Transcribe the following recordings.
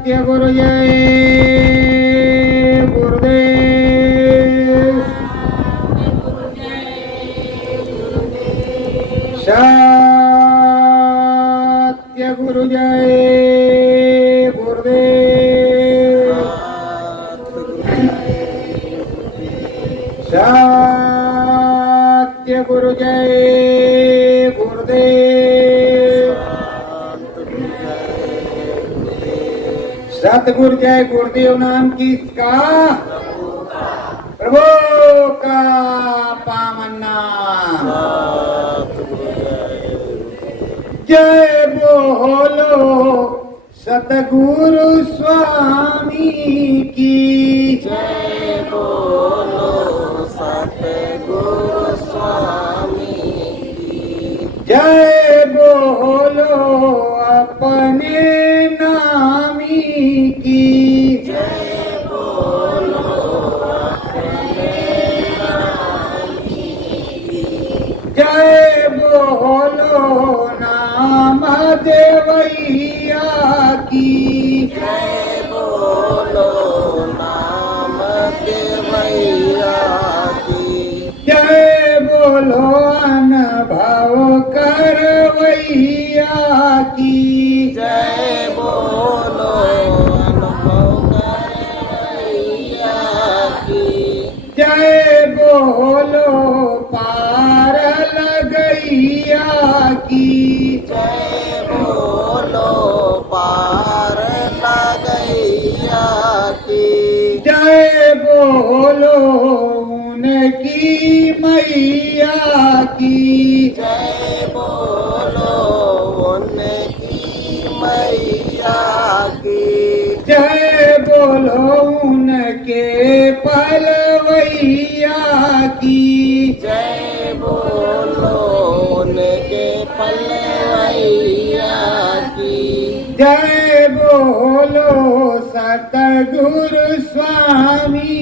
सत्य गुरु जय गुरुदेव सत्य गुरु जय गुरुदेव सत्य गुरु जय गुरुदेव सतगुरु जय गुरुदेव नाम किसका प्रभु का पावन नाम जय बोलो सतगुरु स्वामी की जय बोलो सतगुरु स्वामी की जय बोलो अपने नामी की जय बोलो अपने नामी की जय बोलो नाम देवैया की जय बोलो नाम देवैया की जय बोलो अनुभव करवैया की जय बोलो अनुभव करवैया की जय बोलो पार लगैया की जय बोलो पार लगैया की जय बोलो उनकी मैया की जय बोलो उनकी मैया की जय बोलो उनके पलवैया की जय बोलो उनके पलवैया की जय बोलो सतगुरु स्वामी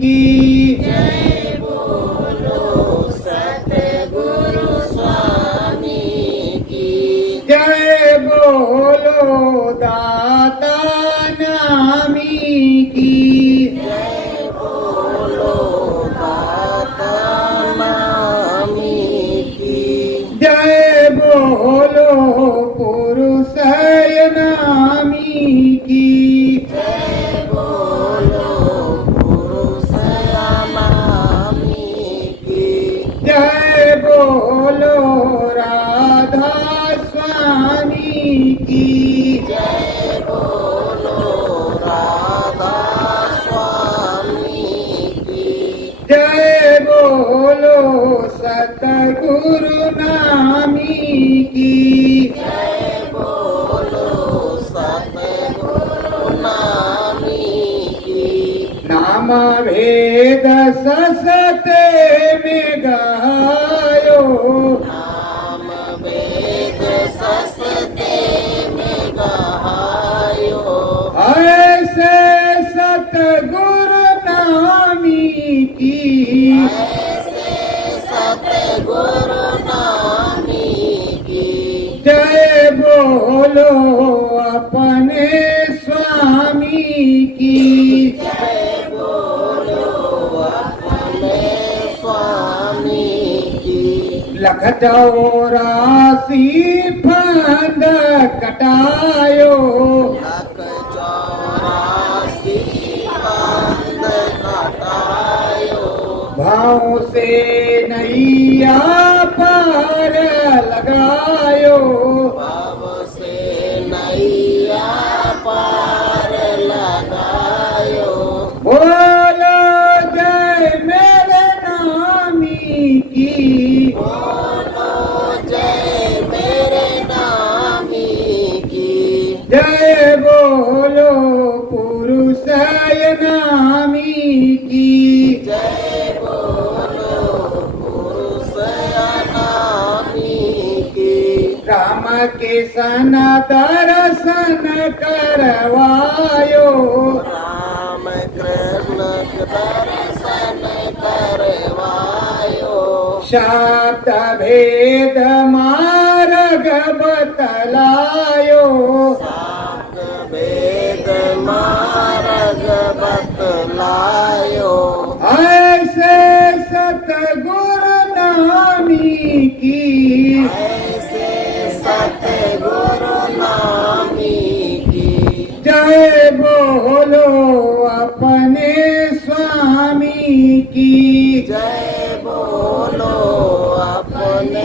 की जय बोलो सतगुरु स्वामी की जय बोलो दाता नामी की जय बोलो दाता नामी की जय बोलो पुरुष नामी की जय बोलो पुरुष नामी की जय बोलो राधा स्वामी की जय बोलो राधा स्वामी की जय बोलो सतगुरु नामी की जय बोलो सतगुरु नामी की नाम भेद ससते में गायो नाम वेद ससते में गायो ऐसे सतगुरु नामी की ऐसे सतगुरु नामी की जय बोलो अपने स्वामी की जय बोलो अपने स्वामी की लख चौरासी फंद कटायो लख चौरासी बंद कटायो भाव से नैया पार लगायो भव से नैया पार लगायो बोलो जय मेरे नामी की बोलो जय मेरे नामी की जय बोलो पुरुष नामी की जय बोलो पुरुष नामी की राम के सन दर्शन करवायो राम कृष्ण दर्शन करवायो शब्द भेद मार्ग बतलायो सात वेद जय बोलो अपने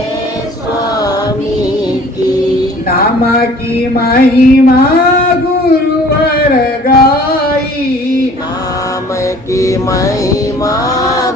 स्वामी की। नाम की महिमा गुरुवर गाई, नाम की महिमा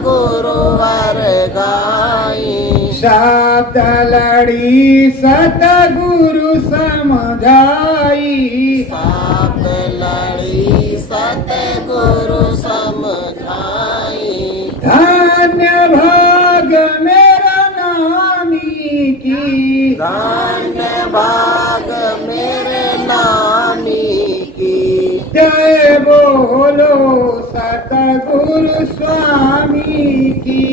गुरुवर गाई। शब्द लड़ी सतगुरु समझाई, साप लड़ी सतगुरु समझाई। धन्य भाग मेरा नामी की, धन्य भाग मेरे नामी की। जय बोलो सतगुरु स्वामी की।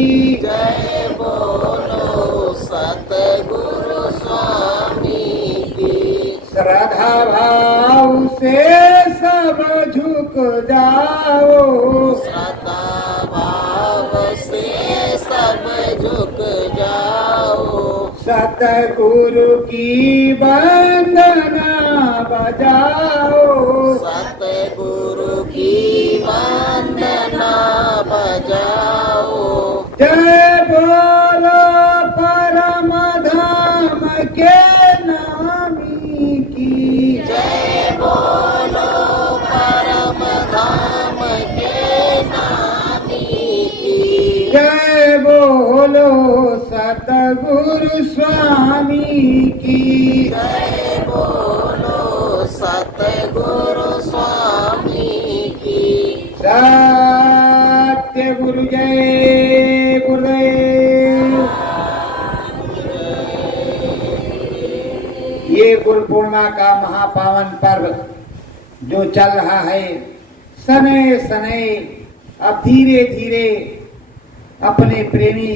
जय बोलो सतगुरु स्वामी की। श्रद्धा भाव से सब झुक जाओ, श्रद्धा भाव से सब झुक जाओ। सतगुरु की वंदना बजाओ, सतगुरु की वंदना बजाओ। जय बोलो परम धाम के नामी की। जय बोलो परम धाम के नामी की। जय बोलो सतगुरु स्वामी की। जय बोलो सतगुरु स्वामी की। सत्य गुरु जय गुरुदेव। ये गुरु पूर्णिमा का महापावन पर्व जो चल रहा है, सने सने अब धीरे धीरे अपने प्रेमी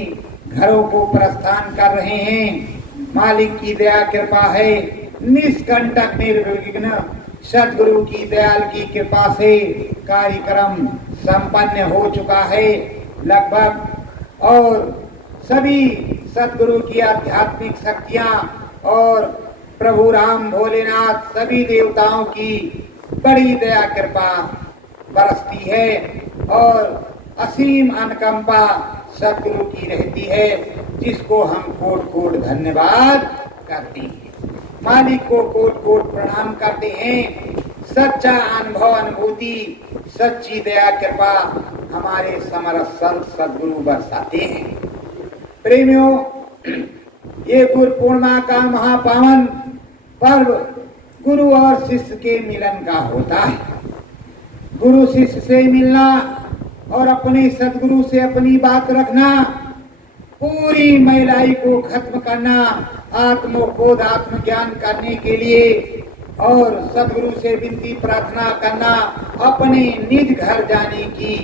घरों को प्रस्थान कर रहे हैं। मालिक की दया कृपा है, निष्कंटक निर्विघ्न सदगुरु की दयाल की कृपा से कार्यक्रम संपन्न हो चुका है लगभग। और सभी सदगुरु की आध्यात्मिक शक्तियां और प्रभु राम भोलेनाथ सभी देवताओं की बड़ी दया कृपा बरसती है और असीम अनुकंपा सदगुरु की रहती है, जिसको हम कोट कोट धन्यवाद करते हैं। मालिक को कोट कोट प्रणाम करते हैं। सच्चा अनुभव अनुभूति सच्ची दया कृपा हमारे समरस संत सदगुरु बरसाते हैं। प्रेमियों, ये गुरु पूर्णिमा का महापावन पर्व गुरु और शिष्य के मिलन का होता है। गुरु शिष्य से मिलना और अपने सदगुरु से अपनी बात रखना, पूरी महिलाई को खत्म करना, आत्मोपबोध आत्मज्ञान करने के लिए और सदगुरु से विनती प्रार्थना करना, अपने निज घर जाने की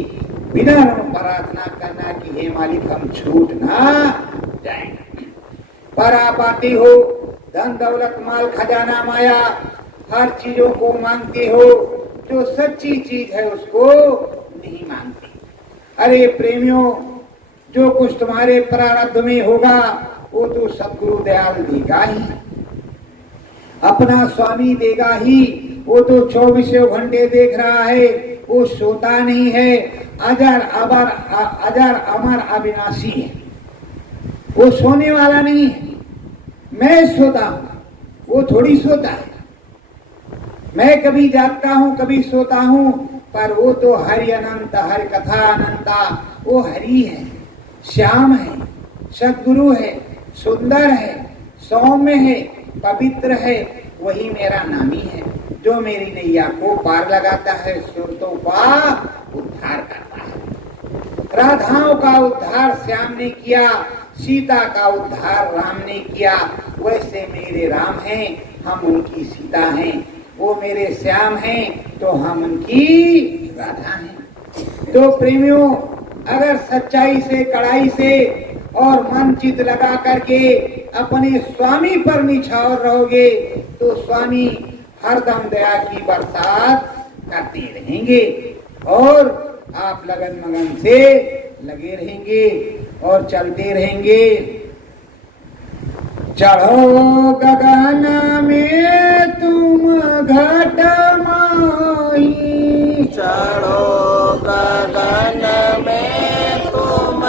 विनम्र प्रार्थना करना कि हे मालिक हम छूट ना जाएं। पर आप आते हो, धन दौलत माल खजाना माया हर चीजों को मांगते हो, जो सच्ची चीज है उसको नहीं मांगते। अरे प्रेमियों, जो कुछ तुम्हारे प्रारब्ध में होगा वो तो सदगुरु दयाल देगा ही, अपना स्वामी देगा ही। वो तो 24 घंटे देख रहा है, वो सोता नहीं है, अजर अमर अविनाशी है, वो सोने वाला नहीं है। मैं सोता हूं, वो थोड़ी सोता है। मैं कभी जागता हूं कभी सोता हूं, पर वो तो हरि अनंत, हरि कथा अनंता, वो हरि है, श्याम है, सद्गुरु है, सुंदर है, सौम्य है, पवित्र है। वही मेरा नामी है, जो मेरी नैया को पार लगाता है, सुरतों का उद्धार करता है। राधाओं का उद्धार श्याम ने किया, सीता का उद्धार राम ने किया। वैसे मेरे राम हैं, हम उनकी सीता हैं। वो मेरे श्याम हैं तो हम उनकी राधा हैं। तो प्रेमियों, अगर सच्चाई से, कड़ाई से और मन चित लगा करके अपने स्वामी पर निछावर रहोगे तो स्वामी हरदम दया की बरसात करते रहेंगे और आप लगन मगन से लगे रहेंगे और चलते रहेंगे। चढ़ो गगन में तुम घट माही, चढ़ो गगन में तुम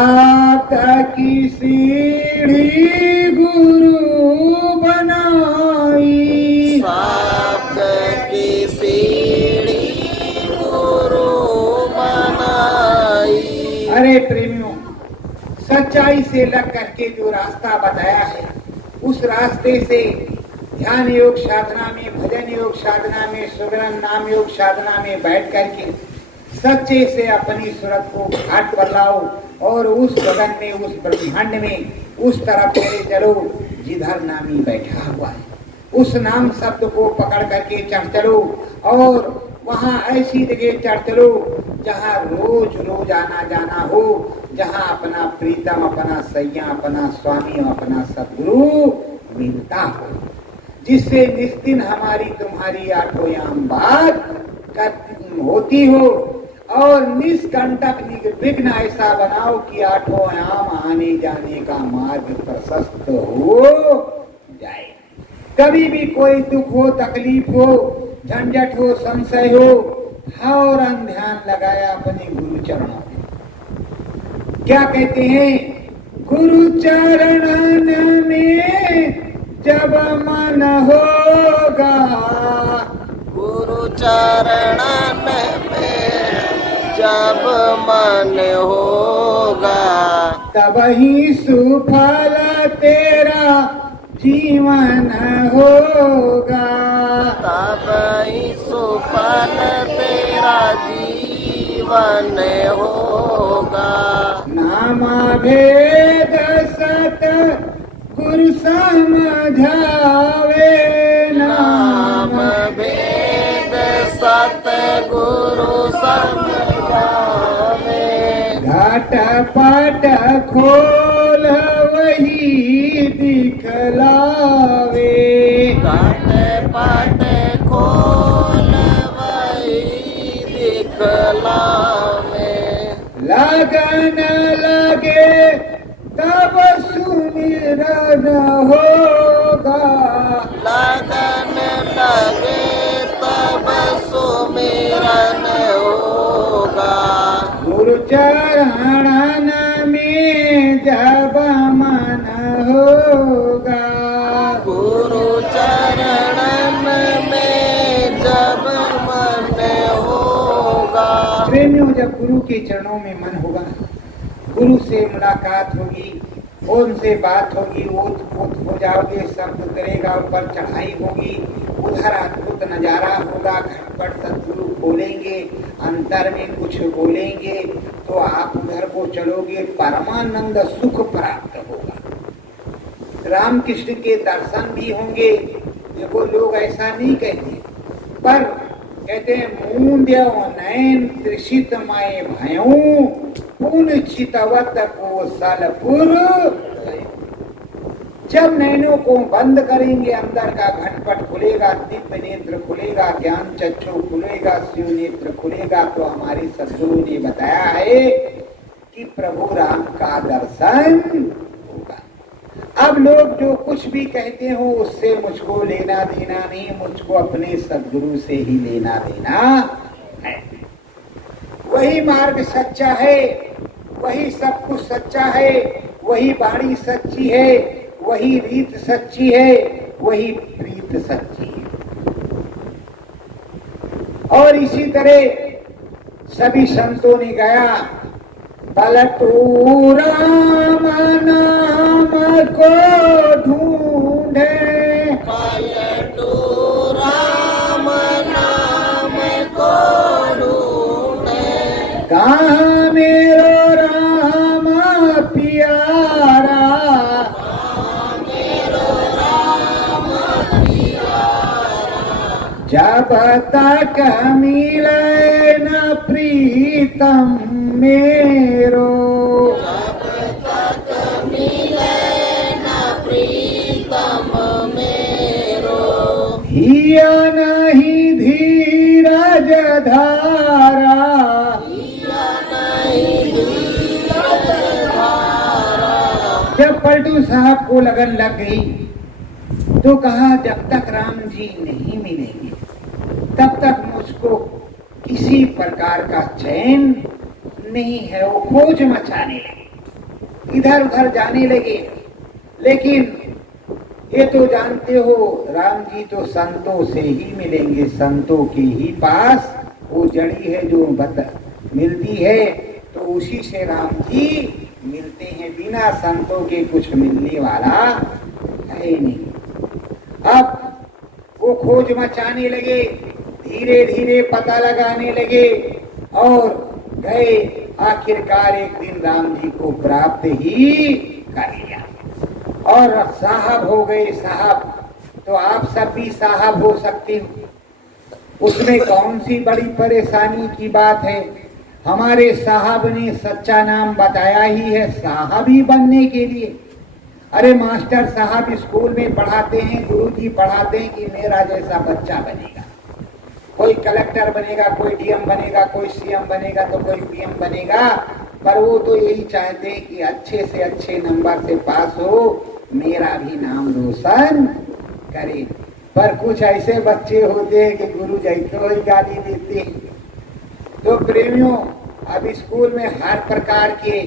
प्राप्त की सीढ़ी गुरु बनाई। साप्त की सीढ़ी गुरु बनाई। अरे प्रेमियों, सच्चाई से लग करके जो रास्ता बताया है, उस रास्ते से ध्यान योग साधना में, भजन योग साधना में, सुगरण नाम योग साधना में बैठ करके सच्चे से अपनी सूरत को घाट पर लाओ और उस गगन में, उस ब्रह्मांड में उस तरफ चले चलो जिधर नामी बैठा हुआ है। उस नाम शब्द को पकड़ करके चढ़ चलो और वहां ऐसी जगह चढ़ चलो जहां रोज रोज आना जाना हो, जहां अपना प्रीतम, अपना सैया, अपना स्वामी, अपना सदगुरु मिलता हो, जिससे निस्दिन हमारी तुम्हारी आठों याम बात होती हो और निष्कंटक निर्विघ्न ऐसा बनाओ कि आठों याम आने जाने का मार्ग प्रशस्त हो जाए। कभी भी कोई दुख हो, तकलीफ हो, झंझट हो, संशय हो, फौरन ध्यान लगाया अपने गुरु चरणों में। क्या कहते हैं? गुरु चरणन में जब मन होगा, गुरु चरणन में जब मन होगा, तब ही सुफल तेरा जीवन होगा। तब ही सुफल तेरा जीवन होगा। नाम भेद सत गुरु समझावे, नाम भेद सत गुरु समझावे। घाट पाट खोल वही दिखलावे, घाट पाट खोल वही दिखलावे। लगन लगे तब सुमिरन होगा, लगन लगे तब सुमिरन होगा। गुरु चरणन में जब मन होगा, गुरु चरणन में जब मन होगा। प्रेमियों, जब गुरु के चरणों में मन होगा, गुरु से मुलाकात होगी, उनसे बात होगी, ओत हो जाओगे, शब्द करेगा, ऊपर चढ़ाई होगी, उधर अद्भुत नजारा होगा, घटपट सदगुरु खोलेंगे, अंतर में कुछ बोलेंगे तो आप उधर को चलोगे, परमानंद सुख प्राप्त होगा। रामकृष्ण के दर्शन भी होंगे। देखो, लोग ऐसा नहीं कहते, पर कहते हैं मूंद्य नयन त्रिषित मय भयों, पुन चितवत को सलपुर। जब नैनों को बंद करेंगे, अंदर का घटपट खुलेगा, दिव्य नेत्र खुलेगा, ज्ञान चक्षु खुलेगा, शिव नेत्र खुलेगा, तो हमारे सदगुरु ने बताया है कि प्रभु राम का दर्शन होगा। अब लोग जो कुछ भी कहते हो उससे मुझको लेना देना नहीं, मुझको अपने सदगुरु से ही लेना देना है। वही मार्ग सच्चा है, वही सब कुछ सच्चा है, वही वाणी सच्ची है, वही रीत सच्ची है, वही प्रीत सच्ची है। और इसी तरह सभी संतों ने गाया, पलटू राम नाम को ढूंढे, पलटू राम नाम को ढूंढे। कहाँ मेरो राम प्यारा, जब तक मिले न प्रीतम मेरो, जब तक मिले न प्रीतम मेरो। हिया नहीं धीरज धारा, हिया नहीं धीरज धारा। जब पलटू साहब को लगन लग गई तो कहा, जब तक राम जी नहीं मिलेंगे तब तक मुझको किसी प्रकार का चैन नहीं है। वो खोज मचाने लगे। इधर उधर जाने लगे। लेकिन ये तो जानते हो राम जी तो संतों से ही मिलेंगे, संतों के ही पास वो जड़ी है जो मिलती है, तो उसी से राम जी मिलते हैं। बिना संतों के कुछ मिलने वाला है नहीं। अब वो खोज मचाने लगे, धीरे धीरे पता लगाने लगे और गए। आखिरकार एक दिन राम जी को प्राप्त ही कर लिया और साहब हो गए। साहब तो आप सब भी साहब हो सकते हो, उसमें कौन सी बड़ी परेशानी की बात है। हमारे साहब ने सच्चा नाम बताया ही है साहबी बनने के लिए। अरे मास्टर साहब स्कूल में पढ़ाते हैं, गुरुजी पढ़ाते हैं कि मेरा जैसा बच्चा बनेगा, कोई कलेक्टर बनेगा, कोई डीएम बनेगा, कोई सीएम बनेगा, तो कोई पीएम बनेगा। पर वो तो यही चाहते हैं कि अच्छे से अच्छे नंबर से पास हो, मेरा भी नाम रोशन करे। पर कुछ ऐसे बच्चे होते हैं कि गुरु जैसे ही गाली देते हैं। तो प्रेमियों, अब स्कूल में हर प्रकार के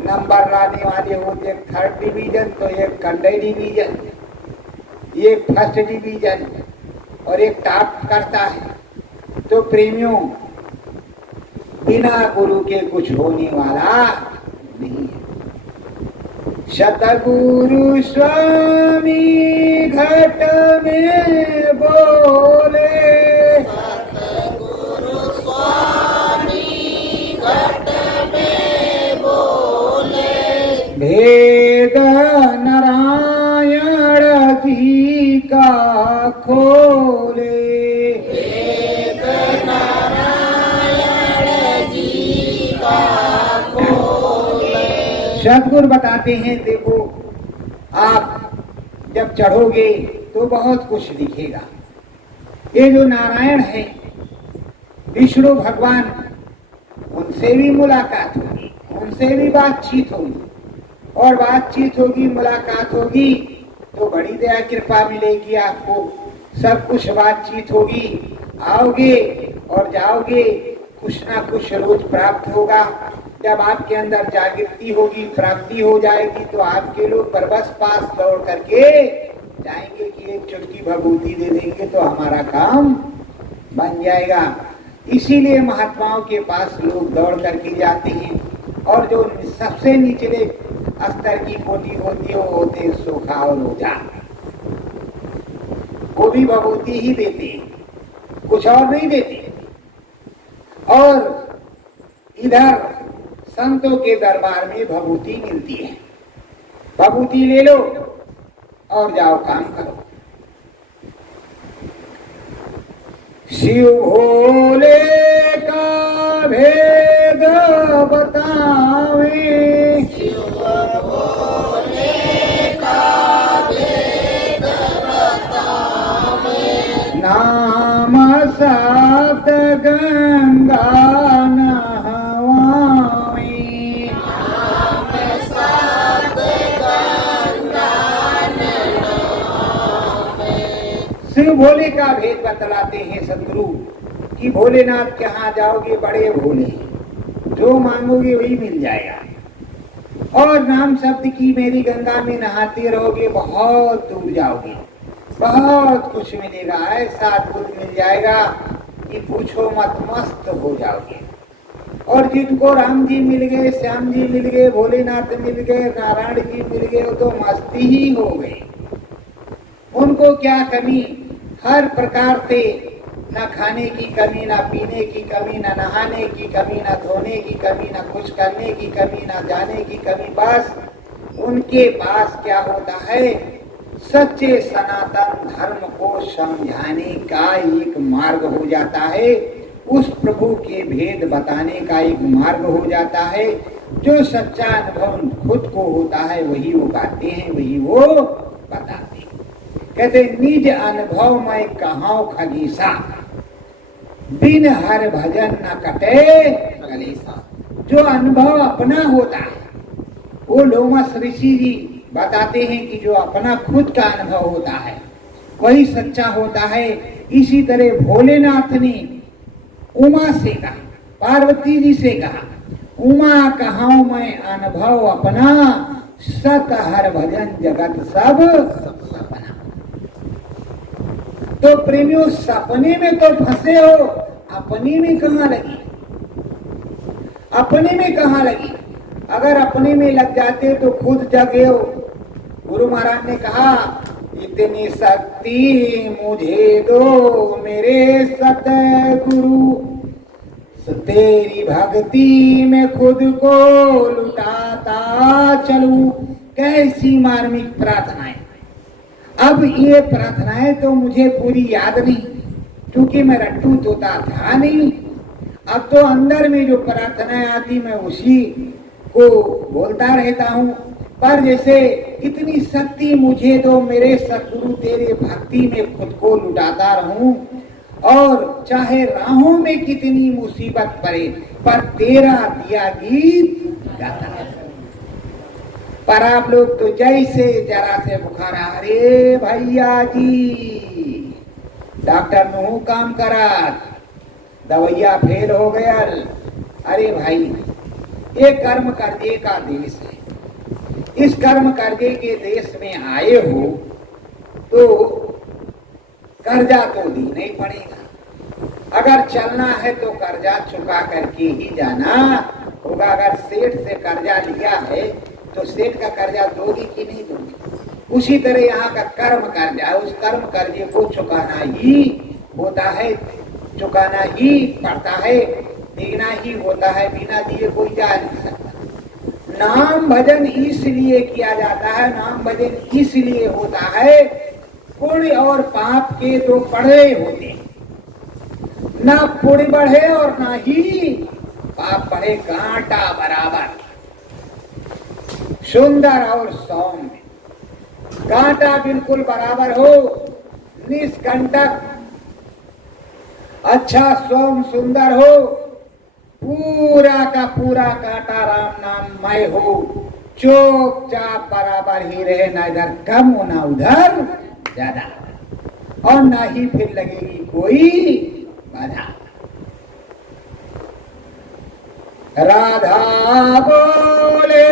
नंबर लाने वाले होते हैं। 3rd डिवीजन तो एक कंडे डिवीजन, एक 1st डिवीजन और एक टॉप करता है। तो प्रेमियों, बिना गुरु के कुछ होने वाला नहीं है। सतगुरु स्वामी घट में बोले, सतगुरु स्वामी घट में बोले, भेद नारायण जी का खोले। वेद नारायण जी का खोले। सतगुरु बताते हैं, देखो आप जब चढ़ोगे तो बहुत कुछ दिखेगा। ये जो नारायण है विष्णु भगवान, उनसे भी मुलाकात होगी, उनसे भी बातचीत होगी और बातचीत होगी, मुलाकात होगी तो बड़ी दया कृपा मिलेगी आपको। सब कुछ बातचीत होगी, आओगे और जाओगे, कुछ ना कुछ रोज प्राप्त होगा। जब आपके अंदर जागृति होगी, प्राप्ति हो जाएगी, तो आपके लोग परबस पास दौड़ करके जाएंगे कि एक चुटकी भभूति दे देंगे तो हमारा काम बन जाएगा। इसीलिए महात्माओं के पास लोग दौड़ करके जाते हैं। और जो सबसे निचले स्तर की कोटि होती है वो होते सूखा और ओझा, वो भी भभूति ही देते हैं, कुछ और नहीं देते। और इधर संतों के दरबार में भभूति मिलती है, भभूति ले लो और जाओ काम करो। शिव भोले का भेद बतावे, शिव भोले का भेद बतावे, नाम सात गंगा नहवावे। नाम सात गंगा नहवावे। शिव भोले का भेद बतलाते हैं सदगुरु कि भोलेनाथ के यहाँ जाओगे बड़े भोले हैं, जो मांगोगे वही मिल जाएगा। और नाम शब्द की मेरी गंगा में नहाते रहोगे, बहुत दूर जाओगे, बहुत कुछ मिलेगा, ऐसा अद्भुत मिल जाएगा कि पूछो मत, मस्त हो जाओगे। और जिनको राम जी मिल गए, श्याम जी मिल गए, भोलेनाथ मिल गए, नारायण जी मिल गए, वो तो मस्ती ही हो गए। उनको क्या कमी, हर प्रकार से न खाने की कमी, न पीने की कमी, न नहाने की कमी, न धोने की कमी, न कुछ करने की कमी, न जाने की कमी। बस उनके पास क्या होता है, सच्चे सनातन धर्म को समझाने का एक मार्ग हो जाता है, उस प्रभु के भेद बताने का एक मार्ग हो जाता है। जो सच्चा अनुभव खुद को होता है वही वो गाते हैं, वही वो बताते हैं। कहते निज अनुभव मैं कहां खगीसा, बिन हर भजन न कटे कलेसा। जो अनुभव अपना होता है वो लोमस ऋषि जी बताते हैं कि जो अपना खुद का अनुभव होता है वही सच्चा होता है। इसी तरह भोलेनाथ ने उमा से कहा, पार्वती जी से कहा, उमा कहाऊं मैं अनुभव अपना, सत हर भजन जगत सब सपना। तो प्रेमियों सपने में तो फंसे हो, अपने में कहां लगी, अपने में कहां लगी। अगर अपने में लग जाते तो खुद जगे हो। गुरु महाराज ने कहा, इतनी शक्ति मुझे दो मेरे सतगुरु, तेरी भक्ति में खुद को लुटाता चलूं। कैसी मार्मिक प्रार्थनाएं। अब ये प्रार्थनाएं तो मुझे पूरी याद नहीं, क्योंकि मैं रट्टू तोता था नहीं। अब तो अंदर में जो प्रार्थनाएं आती मैं उसी को बोलता रहता हूँ। पर जैसे इतनी शक्ति मुझे दो मेरे सतगुरु, तेरे भक्ति में खुद को लुटाता रहूं, और चाहे राहों में कितनी मुसीबत पड़े, पर तेरा दिया गीत गाता है। पर आप लोग तो जैसे जरा से बुखार, अरे भैया जी डॉक्टर नु काम करा, दवाइया फेल हो गया। अरे भाई ये कर्म कर्जे का देश है, इस कर्म कर्जे के देश में आए हो तो कर्जा तो देना ही पड़ेगा। अगर चलना है तो कर्जा चुका करके ही जाना होगा। अगर सेठ से कर्जा लिया है तो सेठ का कर्जा दोगी कि नहीं दोगी। उसी तरह यहाँ का कर्म कर्जा, उस कर्म कर्जे को चुकाना ही होता है, चुकाना ही पड़ता है, देना ही होता है। बिना दिए कोई जा नहीं सकता। नाम भजन इसलिए किया जाता है, नाम भजन इसलिए होता है, पुण्य और पाप के दो पढ़े होते हैं। ना पुण्य बढ़े और ना ही पाप बढ़े, कांटा बराबर। सुंदर और सौम्य, कांटा बिल्कुल बराबर हो, निष्कंटक, अच्छा सौम्य सुंदर हो, पूरा का पूरा कांटा राम नाम मय हो, चुपचाप बराबर ही रहे, ना इधर कम हो ना उधर ज्यादा, और ना ही फिर लगेगी कोई बाधा। राधा बोले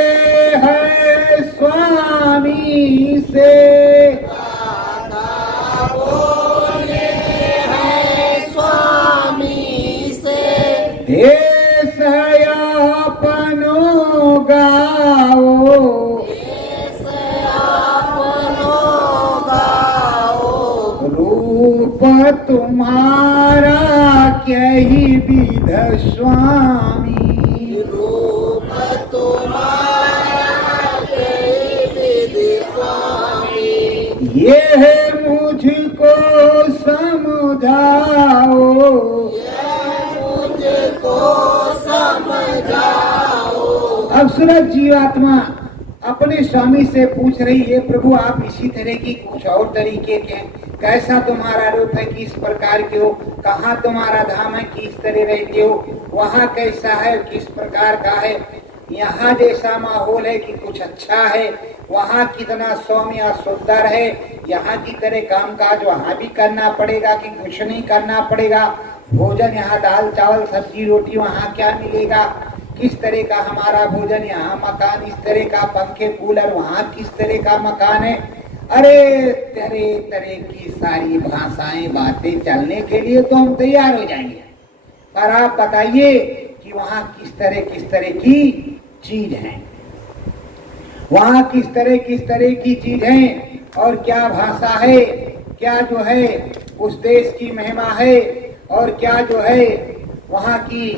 है स्वामी से, राधा बोले है स्वामी से, देश अपनो गाओ, देश अपनो गाओ, रूप तुम्हारा क्यहि विध स्वामी, रूप तुम्हारा कई विधि स्वामी, ये है मुझको समझाओ, यह मुझको समझाओ। अब सूरज जीवात्मा अपने स्वामी से पूछ रही है, प्रभु आप इसी तरह की कुछ और तरीके के, कैसा तुम्हारा रूप है, किस प्रकार के हो, कहाँ तुम्हारा धाम है, किस तरह रहते हो, वहाँ कैसा है, किस प्रकार का है, यहाँ जैसा माहौल है कि कुछ अच्छा है, वहाँ कितना सौम्य सुंदर है, यहाँ की तरह काम काज वहाँ भी करना पड़ेगा कि कुछ नहीं करना पड़ेगा, भोजन यहाँ दाल चावल सब्जी रोटी, वहाँ क्या मिलेगा, किस तरह का हमारा भोजन, यहाँ मकान इस तरह का, पंखे कूलर, वहाँ किस तरह का मकान है। अरे तरह तरह की सारी भाषाएं बातें चलने के लिए तो हम तैयार हो जाएंगे, पर आप बताइए कि वहाँ किस तरह की चीज है, वहाँ किस तरह की चीज है, और क्या भाषा है, क्या जो है उस देश की महिमा है, और क्या जो है वहाँ की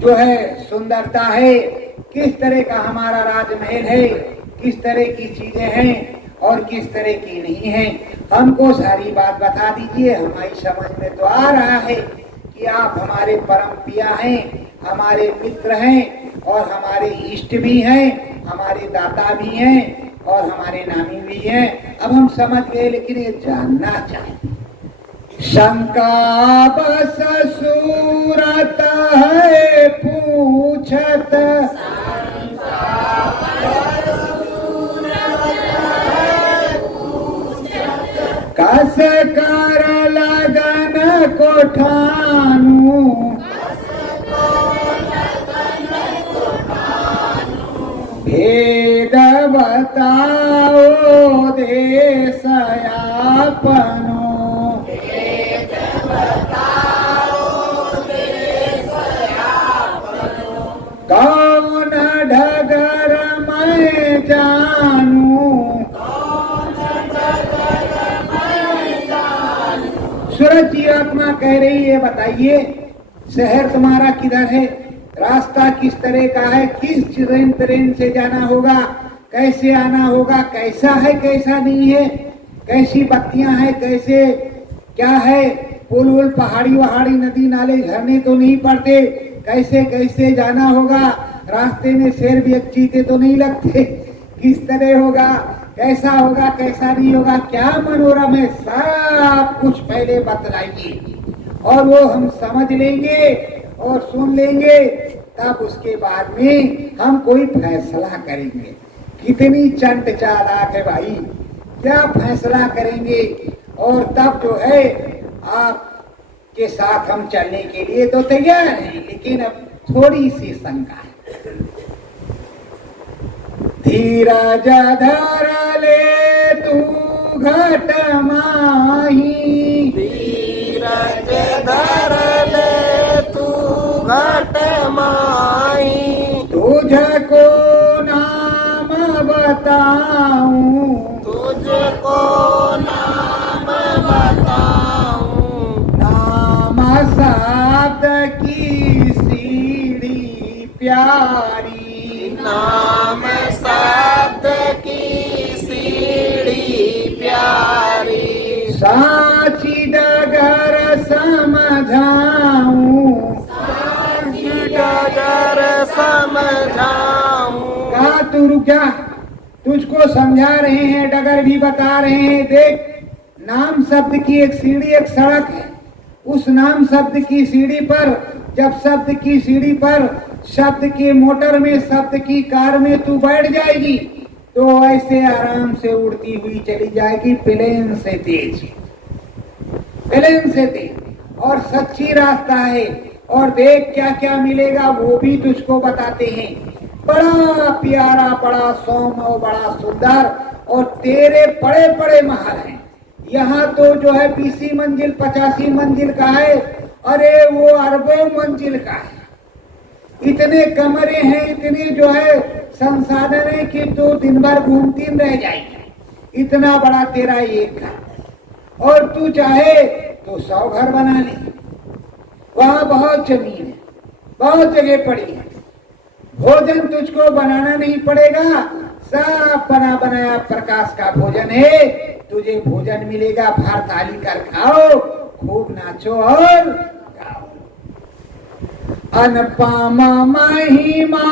जो है सुंदरता है, किस तरह का हमारा राजमहल है, किस तरह की चीजें हैं और किस तरह की नहीं है। हमको सारी बात बता दीजिए, हमारी समझ में तो आ रहा है कि आप हमारे परम पिया हैं, हमारे मित्र हैं और हमारे इष्ट भी हैं, हमारे दाता भी हैं और हमारे नामी भी हैं। अब हम समझ गए, लेकिन ये जानना चाहते, शंका बस सूरत है पूछत, कस कर लगन को ठानू, वेद बताओ देश आपनो, वेद बताओ देश आपनो, कौन डगर मैं जानू, कौन डगर मैं जानूं। सूरज की आत्मा कह रही है बताइए शहर तुम्हारा किधर है, रास्ता किस तरह का है, किस ट्रेन से जाना होगा, कैसे आना होगा, कैसा है कैसा नहीं है, कैसी बत्तियां हैं, कैसे क्या है, पुल वुल पहाड़ी वहाड़ी नदी नाले झरने तो नहीं पड़ते, कैसे कैसे जाना होगा, रास्ते में शेर भी चीते तो नहीं लगते, किस तरह होगा, कैसा होगा कैसा नहीं होगा, क्या मनोरम है, सब कुछ पहले बतलाइए और वो हम समझ लेंगे और सुन लेंगे, तब उसके बाद में हम कोई फैसला करेंगे। कितनी चंट चालाक है भाई, क्या फैसला करेंगे। और तब जो है आपके साथ हम चलने के लिए तो तैयार हैं, लेकिन अब थोड़ी सी शंका है। धीरज धर ले तू घट माही, धीरज धर ले तू घट माही, तुझको नाम बताऊं, तुझको नाम बताऊं, नाम शब्द की सीढ़ी प्यारी, नाम शब्द की सीढ़ी प्यारी, साची डगर समझाऊं, डगर समझाऊं। कहा तू रुक जा, तुझको समझा रहे हैं, डगर भी बता रहे हैं। देख, नाम शब्द की एक सीढ़ी एक सड़क है, उस नाम शब्द की सीढ़ी पर, जब शब्द की सीढ़ी पर शब्द के मोटर में, शब्द की कार में तू बैठ जाएगी तो ऐसे आराम से उड़ती हुई चली जाएगी, प्लेन से तेज, प्लेन से तेज। और सच्ची रास्ता है, और देख क्या क्या मिलेगा वो भी तुझको बताते हैं। बड़ा प्यारा, बड़ा सौम्य और बड़ा सुंदर, और तेरे बड़े बड़े महल हैं। यहाँ तो जो है 20 मंजिल 85 मंजिल का है, अरे वो अरबों मंजिल का है। इतने कमरे हैं, इतने जो है संसाधन है कि तो दिन भर घूमती रह जाएगी। इतना बड़ा तेरा एक घर, और तू चाहे तो 100 घर बना ले, वहां बहुत जमीन है, बहुत जगह पड़ी है। भोजन तुझको बनाना नहीं पड़ेगा, सब बना बनाया प्रकाश का भोजन है, तुझे भोजन मिलेगा, भार थाली कर खाओ, खूब नाचो और गाओ। अनुपम महिमा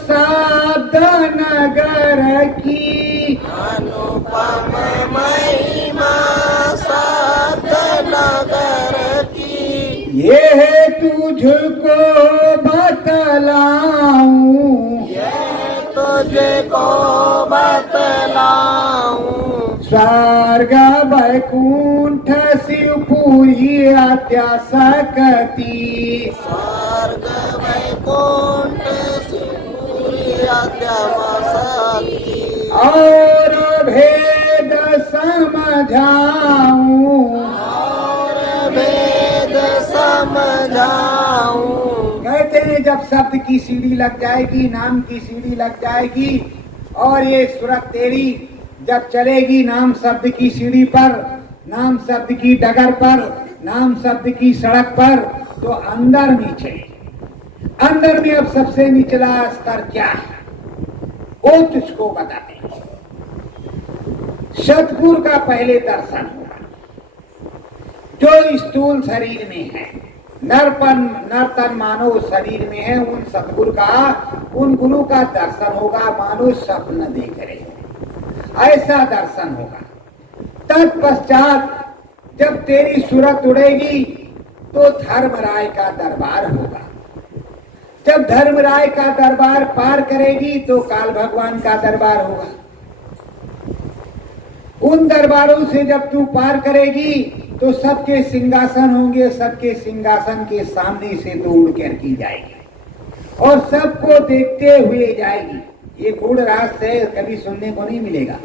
शब्द नगर की, अनुपम महिमा शब्द नगर की, ये तुझको बतलाऊं, ये तुझको बतलाऊं। स्वर्ग वैकुंठ शिवपुरी अत्यासक्ति, स्वर्ग वैकुंठ शिवपुरी अत्यासक्ति, और भेद समझाऊं, और भेद समझाऊं। कहते हैं जब शब्द की सीढ़ी लग जाएगी, नाम की सीढ़ी लग जाएगी, और ये सूरत तेरी जब चलेगी नाम शब्द की सीढ़ी पर, नाम शब्द की डगर पर, नाम शब्द की सड़क पर, तो अंदर नीचे, अंदर में अब सबसे निचला स्तर क्या है वो तुझको बताते हैं। सतगुरु का पहले दर्शन होगा, जो स्थूल शरीर में है, नर्तन मानव शरीर में है, उन सतगुरु का, उन गुरु का दर्शन होगा, मानो स्वप्न देख रहे हैं, ऐसा दर्शन होगा। तत्पश्चात जब तेरी सूरत उड़ेगी तो धर्मराय का दरबार होगा। जब धर्मराय का दरबार पार करेगी तो काल भगवान का दरबार होगा। उन दरबारों से जब तू पार करेगी तो सबके सिंहासन होंगे, सबके सिंहासन के सामने से तू उड़ कर की जाएगी और सबको देखते हुए जाएगी। ये गूढ़ रहस्य कभी सुनने को नहीं मिलेगा।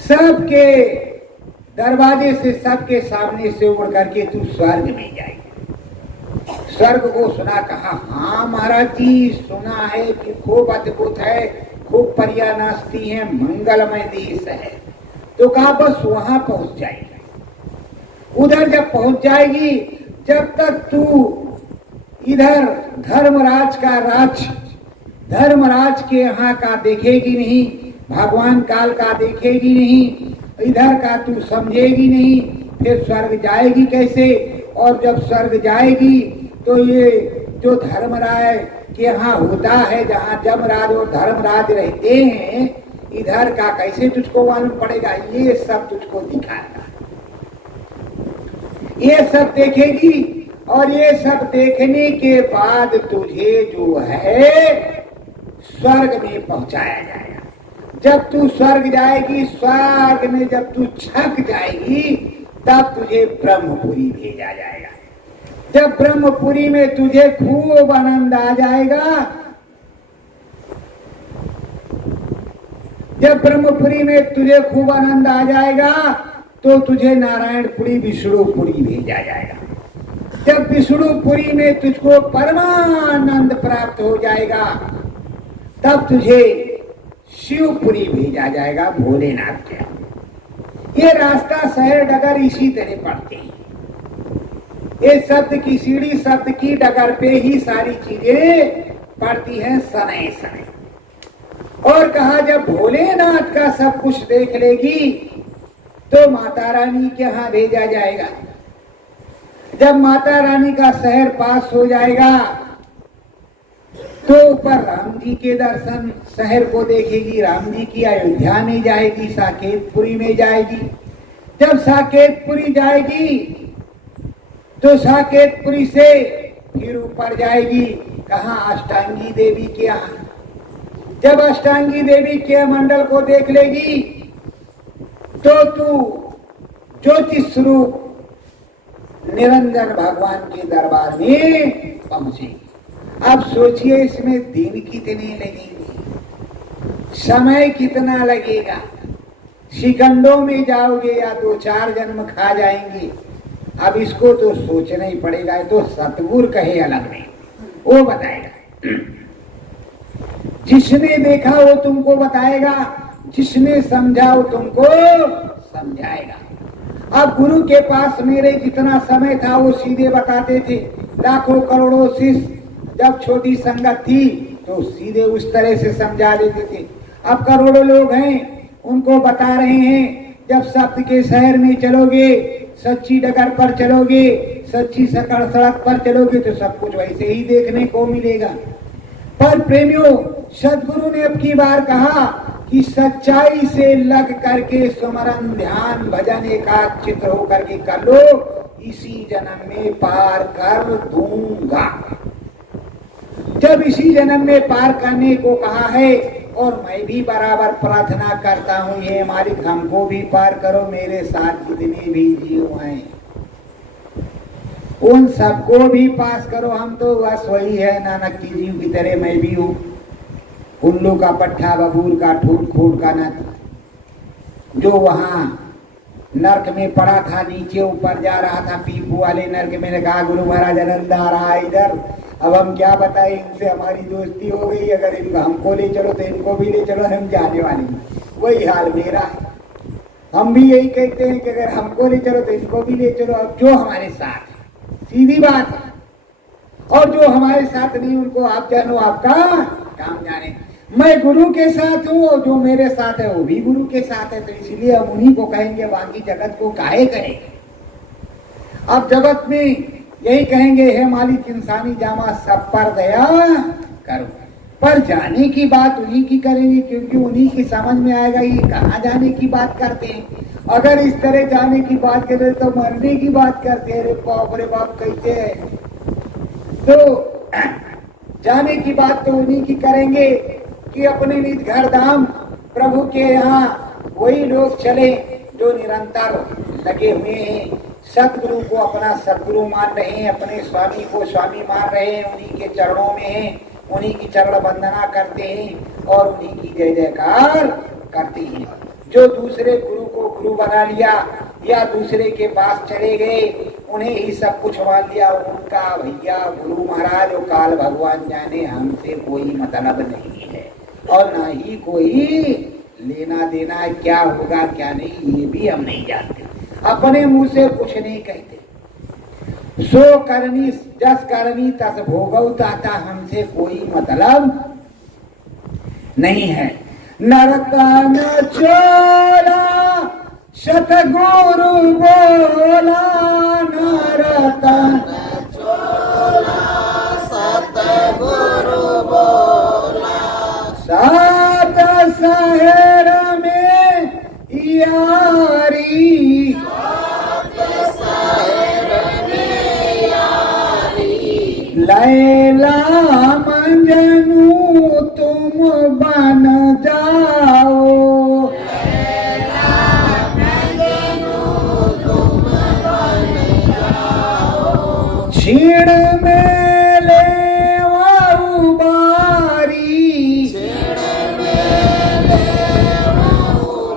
सबके दरवाजे से, सबके सामने से उड़ करके तू स्वर्ग में जाएगी। स्वर्ग को सुना, कहा हाँ महाराज जी सुना है कि खूब अद्भुत है, खूब परियां नाचती है, मंगलमय देश है। तो कहा बस वहां पहुंच जाएगी। उधर जब पहुंच जाएगी, जब तक तू इधर धर्मराज का राज, धर्मराज के यहाँ का देखेगी नहीं, भगवान काल का देखेगी नहीं, इधर का तू समझेगी नहीं, फिर स्वर्ग जाएगी कैसे? और जब स्वर्ग जाएगी तो ये जो धर्मराज के यहाँ होता है, जहाँ जमराज और धर्मराज रहते हैं, इधर का कैसे तुझको मालूम पड़ेगा? ये सब तुझको दिखाएगा, ये सब देखेगी। और ये सब देखने के बाद तुझे जो है स्वर्ग में पहुंचाया जाएगा। जब तू स्वर्ग जाएगी, स्वर्ग में जब तू छक जाएगी, तब तुझे ब्रह्मपुरी भेजा जाएगा। जब ब्रह्मपुरी में तुझे खूब आनंद आ जाएगा, जब ब्रह्मपुरी में तुझे खूब आनंद आ जाएगा, तो तुझे नारायणपुरी विष्णुपुरी भेजा जाएगा। जब विष्णुपुरी में तुझको परमानंद प्राप्त हो जाएगा, तब तुझे शिवपुरी भेजा जाएगा, भोलेनाथ के। ये रास्ता शहर डगर इसी तरह पड़ते हैं। ये शब्द की सीढ़ी, शब्द की डगर पे ही सारी चीजें पड़ती हैं सनय सनय। और कहा जब भोलेनाथ का सब कुछ देख लेगी, तो माता रानी के यहाँ भेजा जाएगा। जब माता रानी का शहर पास हो जाएगा, तो ऊपर राम जी के दर्शन, शहर को देखेगी, राम जी की अयोध्या में जाएगी, साकेतपुरी में जाएगी। जब साकेतपुरी जाएगी, तो साकेतपुरी से फिर ऊपर जाएगी, कहाँ? अष्टांगी देवी के यहाँ। जब अष्टांगी देवी के मंडल को देख लेगी, तो तू ज्योति स्वरूप निरंजन भगवान के दरबार में पहुंचेगी। अब सोचिए इसमें दिन कितने लगेंगे, समय कितना लगेगा। शिकंडों में जाओगे या 2-4 जन्म खा जाएंगे। अब इसको तो सोचना ही पड़ेगा। तो सतगुरु कहे अलग नहीं, वो बताएगा। जिसने देखा वो तुमको बताएगा, जिसने समझा वो तुमको समझाएगा। अब गुरु के पास मेरे जितना समय था वो सीधे बताते थे। लाखों करोड़ों शिष्य जब छोटी संगत थी तो सीधे उस तरह से समझा देते थे। अब करोड़ों लोग हैं, उनको बता रहे हैं। जब सत्य के शहर में चलोगे, सच्ची डगर पर चलोगे, सच्ची सड़क पर चलोगे, तो सब कुछ वैसे ही देखने को मिलेगा। पर प्रेमियों, सदगुरु ने अब की बार कहा कि सच्चाई से लग करके सुमरन, ध्यान, भजन एकाग्रचित्त होकर के कर लो, इसी जन्म में पार कर दूंगा। जब इसी जन्म में पार करने को कहा है, और मैं भी बराबर प्रार्थना करता हूँ, ये मालिक हमको भी पार करो, मेरे साथ जितने भी जीव हैं उन सबको भी पास करो। हम तो बस वही है, नानक की जीव की तरह मैं भी हूँ। उल्लू का पट्टा, बबूर का ठूट, खूट का नत, जो वहाँ नर्क में पड़ा था, नीचे ऊपर जा रहा था पीपू वाले नर्क। मैंने कहा गुरु महाराज आनंद आ रहा है इधर, अब हम क्या बताएं, इनसे हमारी दोस्ती हो गई, अगर इनको हमको ले चलो तो इनको भी ले चलो, हम जाने वाले हैं। वही हाल मेरा है। हम भी यही कहते हैं कि अगर हमको ले चलो तो इनको भी ले चलो। अब जो हमारे साथ है, सीधी बात है, और जो हमारे साथ नहीं उनको आप जानो, आपका काम जाने। मैं गुरु के साथ हूँ, और जो मेरे साथ है वो भी गुरु के साथ है, तो इसलिए हम उन्हीं को कहेंगे, बाकी जगत को काहे करेंगे। अब जगत में यही कहेंगे, हे मालिक इंसानी जामा सब पर दया करो। पर जाने की बात उन्हीं की करेंगे, क्योंकि उन्हीं की समझ में आएगा ये कहाँ जाने की बात करते हैं। अगर इस तरह जाने की बात करें तो मरने की बात करते हैं। अरे बाप रे बाप कहते हैं। तो जाने की बात तो उन्हीं की करेंगे कि अपने निज घर धाम प्रभु के यहाँ वही लोग चले जो निरंतर लगे हुए हैं, सतगुरु को अपना सतगुरु मान रहे हैं, अपने स्वामी को स्वामी मान रहे हैं, उन्हीं के चरणों में हैं, उन्हीं की चरण वंदना करते हैं। और उन्हीं की जय जयकार करते हैं। जो दूसरे गुरु को गुरु बना लिया या दूसरे के पास चले गए, उन्हें ही सब कुछ मान लिया, उनका भैया गुरु महाराज और काल भगवान जाने, हमसे कोई मतलब नहीं है और ना ही कोई लेना देना है। क्या होगा क्या नहीं ये भी हम नहीं जानते, अपने मुंह से कुछ नहीं कहते। सो करनी जस करनी तस भोगौ ताता, हमसे कोई मतलब नहीं है। नरतन चोला सतगुरु बोला, नरतन चोला सतगुरु बोला, सात शहर में यारी, लैला मंजनू तुम बन जाओ, लैला मंजनू तुम बन जाओ, छीण में ले बारी, छेड़ में ले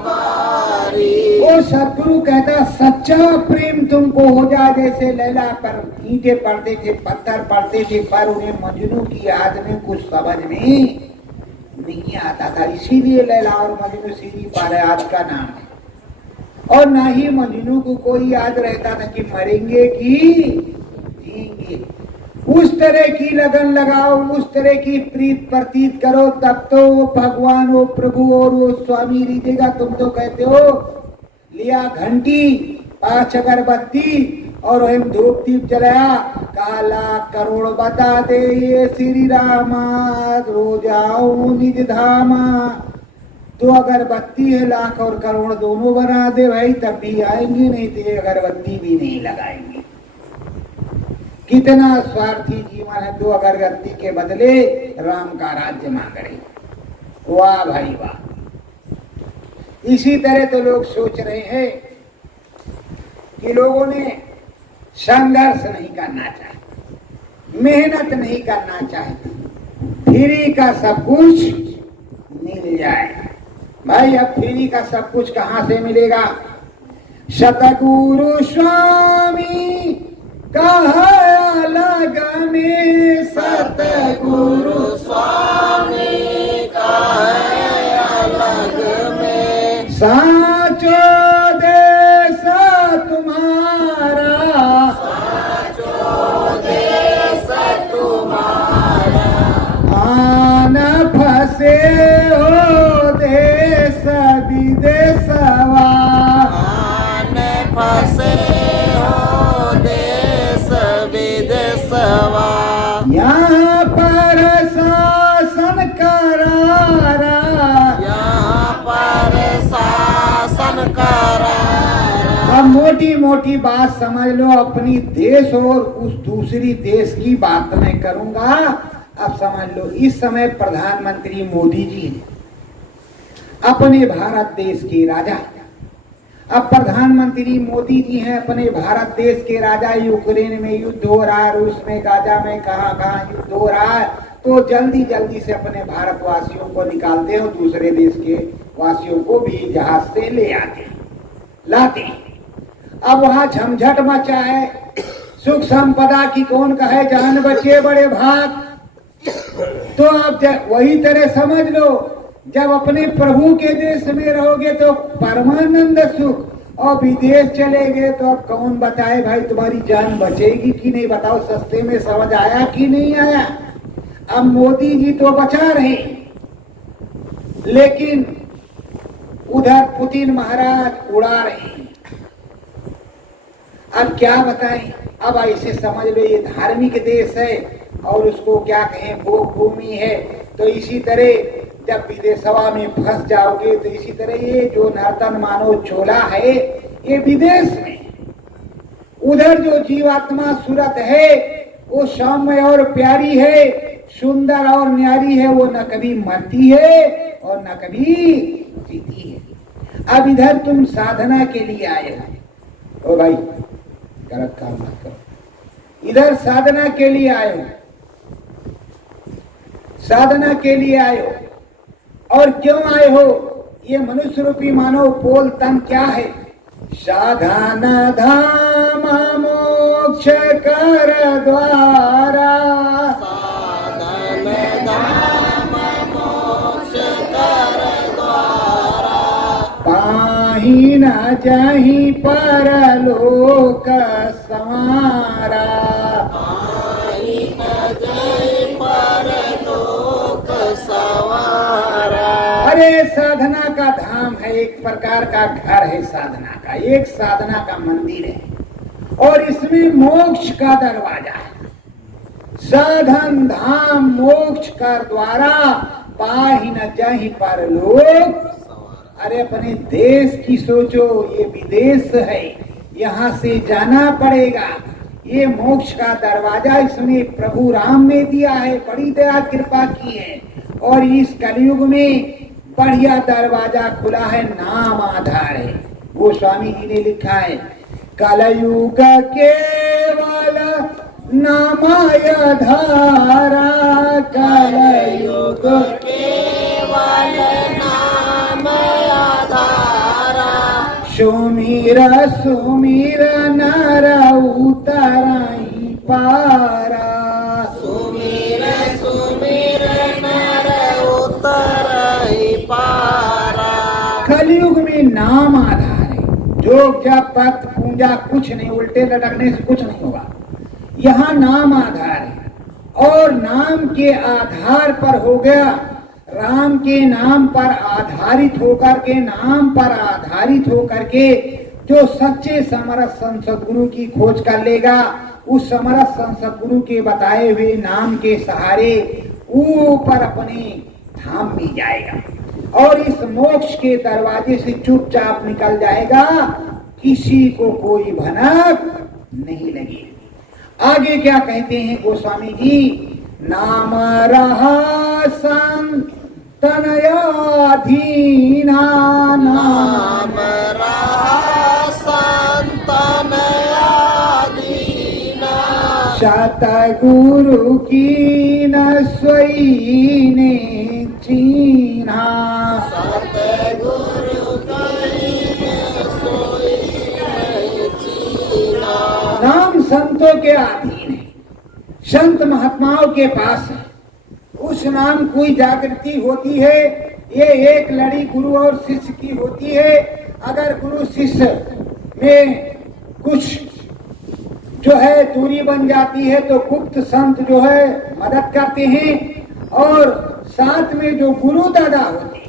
बारी। वो सतगुरु कहता सच्चा प्रेम तुमको हो जाए, जैसे लैला पर ईंटें पड़ते थे, पत्थर पड़ते थे, पर उन्हें मजनू की याद में कुछ समझ में नहीं आता था। इसीलिए लैला और मजनू सीधी पारायात का नाम है। और ना ही मजनू को कोई याद रहता था कि मरेंगे कि जिएंगे। उस तरह की लगन लगाओ, उस तरह की प्रीत प्रतीत करो, तब तो वो भगवान, वो प्रभु और वो स्वामी रीझेगा। तुम तो कहते हो लिया घंटी, 5 अगरबत्ती और हम धूप दीप जलाया, काला करोड़ बता दे ये श्री रामा, रो जाऊं निज धामा। तो अगरबत्ती है, लाख और करोड़ दोनों बना दे भाई, तब भी आएंगे, नहीं तो अगरबत्ती भी नहीं लगाएंगे। कितना स्वार्थी जीवन है, 2 अगरबत्ती के बदले राम का राज्य मांग रहे। वाह भाई वाह। इसी तरह तो लोग सोच रहे हैं कि लोगों ने संघर्ष नहीं करना चाहिए, मेहनत नहीं करना चाहिए, फ्री का सब कुछ मिल जाए। भाई अब फ्री का सब कुछ कहां से मिलेगा? सतगुरु स्वामी कहा अलग में, सतगुरु स्वामी का है अलग में, साचो देश तुम्हारा, साचो देश तुम्हारा, आन फंसे हो देश विदेशवा, आन फंसे हो देश विदेशवा, यहाँ पर शासन करारा, यहाँ पर शासन करारा। अब मोटी मोटी बात समझ लो, अपनी देश और उस दूसरी देश की बात मैं करूंगा। अब समझ लो, इस समय प्रधानमंत्री मोदी जी हैं, अपने भारत देश के राजा। अब प्रधानमंत्री मोदी जी हैं अपने भारत देश के राजा। यूक्रेन में युद्ध हो रहा है, रूस में, गाजा में, कहां कहां युद्ध हो रहा है, तो जल्दी जल्दी से अपने भारतवासियों को निकालते हो, दूसरे देश के वासियों को भी जहाज से ले आते लाते। अब वहां झमझट मचा है, सुख संपदा की कौन कहे, जान बचे बड़े भाग। तो आप वही तरह समझ लो, जब अपने प्रभु के देश में रहोगे तो परमानंद सुख, और विदेश चले गए तो अब कौन बताए भाई तुम्हारी जान बचेगी कि नहीं? बताओ, सस्ते में समझ आया कि नहीं आया? अब मोदी जी तो बचा रहे, लेकिन उधर पुतिन महाराज उड़ा रहे। अब क्या बताएं? अब ऐसे समझ लो ये धार्मिक देश है और उसको क्या कहें, भोग भूमि है। तो इसी तरह जब विदेशवा में फंस जाओगे तो इसी तरह ये जो नर्तन मानो चोला है ये विदेश में, उधर जो जीवात्मा सूरत है वो सौम्य और प्यारी है, सुंदर और न्यारी है, वो न कभी मरती है और न कभी जीती है। अब इधर तुम साधना के लिए आए हो, ओ भाई गलत काम मत करो, इधर साधना के लिए आए हो, साधना के लिए आए हो। और क्यों आए हो? ये मनुष्य रूपी मानव पोल तन क्या है? साधन धाम मोक्ष कर द्वारा, साधन धाम मोक्ष कर द्वारा, पाही न जाहि परलोक संवारा, पाहि न जय परलोक संवारा। अरे साधना का धाम है, एक प्रकार का घर है साधना का, एक साधना का मंदिर है और इसमें मोक्ष का दरवाजा है। साधन धाम मोक्ष कर द्वारा, पाहि न जाहि परलोक। अरे अपने देश की सोचो, ये विदेश है, यहाँ से जाना पड़ेगा। ये मोक्ष का दरवाजा इसमें प्रभु राम ने दिया है, बड़ी दया कृपा की है। और इस कलयुग में बढ़िया दरवाजा खुला है, नाम आधार है। वो स्वामी जी ने लिखा है, कलयुग केवल नामाय धारा, कलयुग केवल नाम आधारा, सुमीर सुमीर नर उतराई पारा, सुमीर सुमीर नर उतरहि पारा। कलयुग में नाम आधार है। जोग जप तप पूजा कुछ नहीं, उल्टे लटकने से कुछ नहीं होगा। यहाँ नाम आधार है और नाम के आधार पर हो गया, राम के नाम पर आधारित होकर के, नाम पर आधारित होकर के जो सच्चे समरथ संत सद्गुरु की खोज कर लेगा, उस समरथ संत सद्गुरु के बताए हुए नाम के सहारे ऊपर अपने धाम में जाएगा और इस मोक्ष के दरवाजे से चुपचाप निकल जाएगा, किसी को कोई भनक नहीं लगेगी। आगे क्या कहते हैं गोस्वामी जी, नाम रहा संतनयाधीना, नाम रहा संतनयाधीना, सतगुरु की न सोई ने चीन्हा, सतगुरु की सोई नहीं चीन्हा। नाम संतों के अधीन है, संत महात्माओं के पास है। उस नाम कोई जागृति होती है, ये एक लड़ी गुरु और शिष्य की होती है। अगर गुरु शिष्य में कुछ जो है दूरी बन जाती है तो गुप्त संत जो है मदद करते हैं और साथ में जो गुरु दादा होते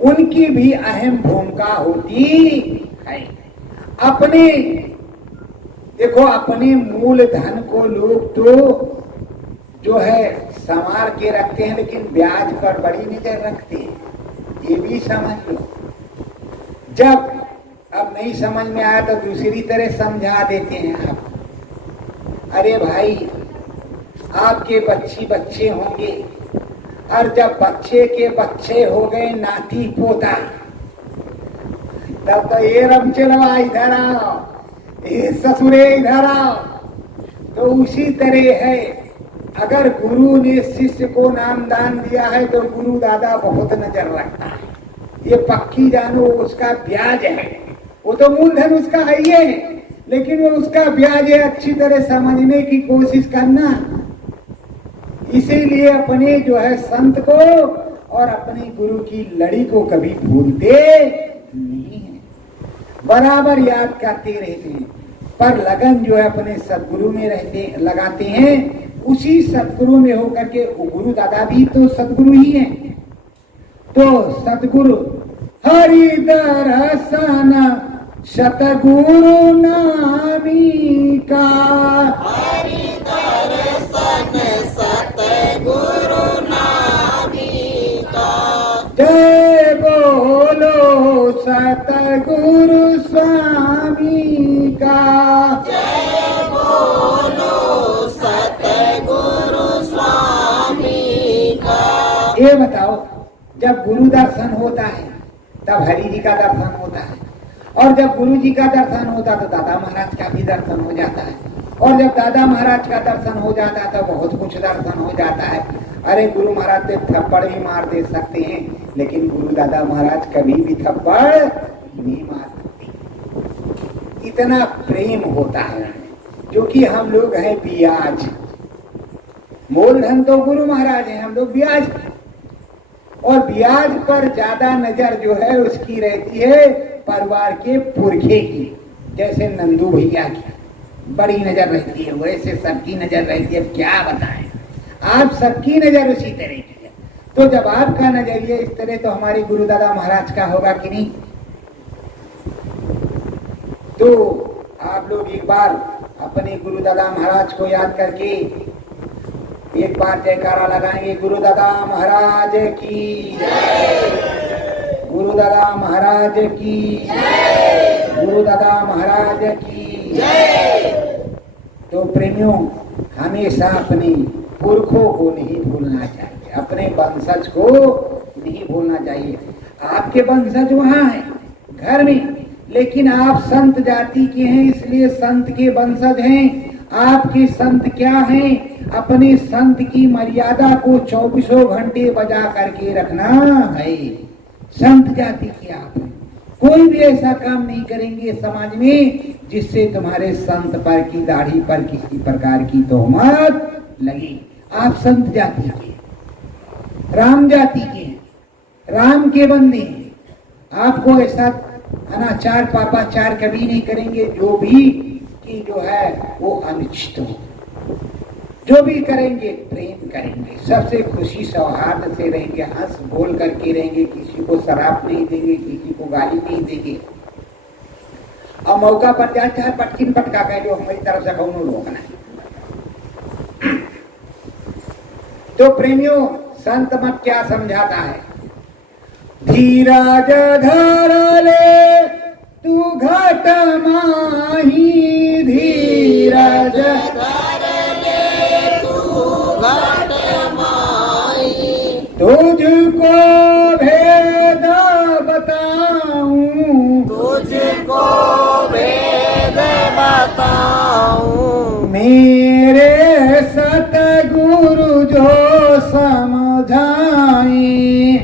उनकी भी अहम भूमिका होती है। अपने देखो, अपने मूल धन को लोग तो जो है संवार के रखते हैं, लेकिन ब्याज पर बड़ी नजर रखते हैं। ये भी समझ लो। जब अब नहीं समझ में आया तो दूसरी तरह समझा देते हैं आप। अरे भाई, आपके बच्चे होंगे और जब बच्चे के बच्चे हो गए नाती पोता, तब तो ये रम चलवा इधर आओ, ये ससुरे इधर आओ। तो उसी तरह है, अगर गुरु ने शिष्य को नाम दान दिया है तो गुरु दादा बहुत नजर रखता है। ये पक्की जानो, उसका ब्याज है। वो तो मूलधन उसका है ही है, लेकिन वो उसका ब्याज है, अच्छी तरह समझने की कोशिश करना। इसीलिए अपने जो है संत को और अपने गुरु की लड़ी को कभी भूलते नहीं है, बराबर याद करते रहते हैं। पर लगन जो है अपने सदगुरु में रहते लगाते हैं, उसी सदगुरु में होकर के गुरु दादा भी तो सदगुरु ही हैं। तो सदगुरु हरि दर्शन सतगुरु नामी का, हरि दर्शन सतगुरु नामी का, जय बोलो सतगुरु स्वामी का, जय बोलो सतगुरु स्वामी का। ये बताओ, जब गुरु दर्शन होता है तब हरि जी का दर्शन होता है, और जब गुरु जी का दर्शन होता तो दादा महाराज का भी दर्शन हो जाता है, और जब दादा महाराज का दर्शन हो जाता है तो बहुत कुछ दर्शन हो जाता है। अरे गुरु महाराज से थप्पड़ भी मार दे सकते हैं, लेकिन गुरु दादा महाराज कभी भी थप्पड़ नहीं मारते। इतना प्रेम होता है, जो कि हम लोग हैं ब्याज, मूलधन तो गुरु महाराज हैं, हम लोग ब्याज। और ब्याज पर ज्यादा नजर जो है उसकी रहती है परिवार के पुरखे की, जैसे नंदू भैया की बड़ी नजर रहती है, वैसे सबकी नजर रहती है। क्या बताएं, आप सबकी नजर उसी तरह की है। तो जब आपका नजरिया इस तरह, तो हमारे गुरु दादा महाराज का होगा कि नहीं? तो आप लोग एक बार अपने गुरु दादा महाराज को याद करके एक बार जयकारा लगाएंगे, गुरु दादा महाराज की जय, गुरु दादा महाराज की जय, गुरु दादा महाराज की जय। तो प्रेमियों, हमेशा अपने पुरखों को नहीं भूलना चाहिए, अपने वंशज को नहीं भूलना चाहिए। आपके वंशज वहां है घर में, लेकिन आप संत जाति के हैं, इसलिए संत के वंशज हैं। आपके संत क्या हैं? अपने संत की मर्यादा को 24 घंटे बजा करके रखना है। संत जाति के आप हैं। कोई भी ऐसा काम नहीं करेंगे समाज में जिससे तुम्हारे संत पर की दाढ़ी पर किसी प्रकार की तोहमत लगी। आप संत जाति के, राम जाति के, राम के बंदे, आपको ऐसा अनाचार पापाचार कभी नहीं करेंगे, जो भी की जो है वो अनुचित हो। जो भी करेंगे प्रेम करेंगे, सबसे खुशी सौहार्द से रहेंगे, हंस बोल करके रहेंगे, किसी को शराब नहीं देंगे, किसी को गाली नहीं देंगे। और मौका पर जाए चाहे पटकिन पटका कह जो हमारी तरफ से कौन रोकना है। तो प्रेमियों, संत मत क्या समझाता है? धीरज धर ले तू घट माही, धीरज धर ले तू घट माही, तुझको भेद बताऊं, तुझको भेद बताऊं, मेरे सतगुरु जो समझाई,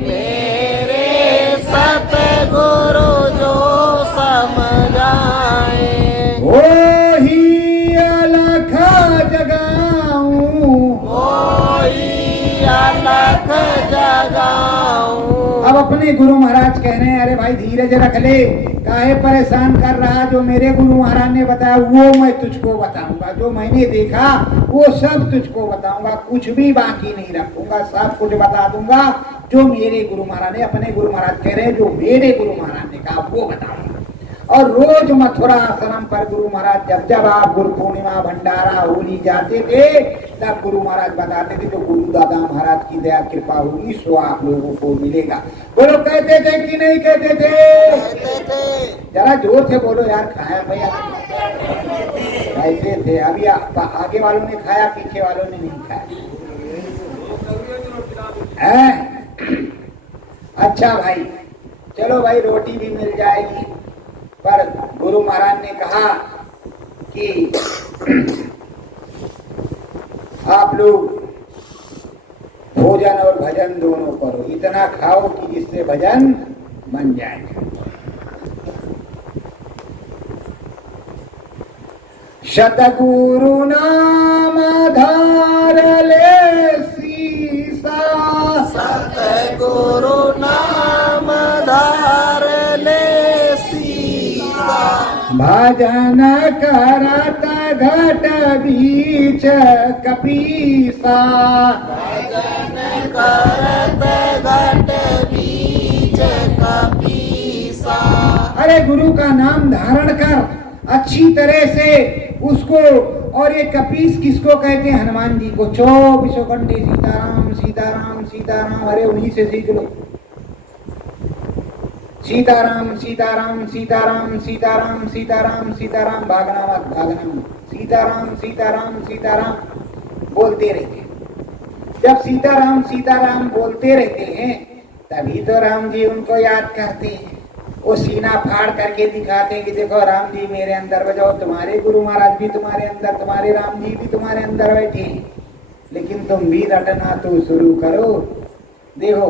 मेरे सतगुरु जो समझाए, वही अलख जगाऊं, वही अलख जगाऊं। अब अपने गुरु महाराज कह रहे हैं, अरे भाई धीरज रख ले, काहे परेशान कर रहा? जो मेरे गुरु महाराज ने बताया वो मैं तुझको बताऊंगा, जो मैंने देखा वो सब तुझको बताऊंगा, कुछ भी बाकी नहीं रखूंगा, सब कुछ बता दूंगा। जो मेरे गुरु महाराज ने, अपने गुरु महाराज कह रहे हैं, जो मेरे गुरु महाराज ने कहा वो बताऊंगा। और रोज मथुरा आश्रम पर गुरु महाराज जब जब आप गुरु पूर्णिमा भंडारा होली जाते थे, तब गुरु महाराज बताते थे, तो गुरु दादा महाराज की दया कृपा होगी सो आप लोगों को मिलेगा। बोलो, कहते थे कि नहीं कहते थे? जरा जोर से बोलो यार। खाया भैया कहते थे, अभी आगे वालों ने खाया, पीछे वालों ने नहीं खाया है? अच्छा भाई, चलो भाई, रोटी भी मिल जाएगी। पर गुरु महाराज ने कहा कि आप लोग भोजन और भजन दोनों करो, इतना खाओ कि जिससे भजन बन जाए। सतगुरु नाम धार ले सीसा, सतगुरु नाम धार ले सीसा, भजन करत घट बीच कपीसा, भजन करत घट बीच कपीसा। अरे गुरु का नाम धारण कर अच्छी तरह से उसको। और ये कपीस किसको कहते हैं? हनुमान जी को। 24 घंटे सीताराम सीताराम सीताराम, अरे उन्हीं से सीख लो। सीताराम सीताराम सीताराम सीताराम सीताराम सीताराम, भागना मत भागना मत, सीताराम सीताराम सीताराम बोलते रहते हैं। जब सीताराम सीताराम बोलते रहते हैं तभी तो राम जी उनको याद करते हैं। वो सीना फाड़ करके दिखाते हैं कि देखो राम जी मेरे अंदर बजाओ। तुम्हारे गुरु महाराज भी तुम्हारे अंदर, तुम्हारे राम जी भी तुम्हारे अंदर बैठे हैं, लेकिन तुम भी रटना तो शुरू करो। देखो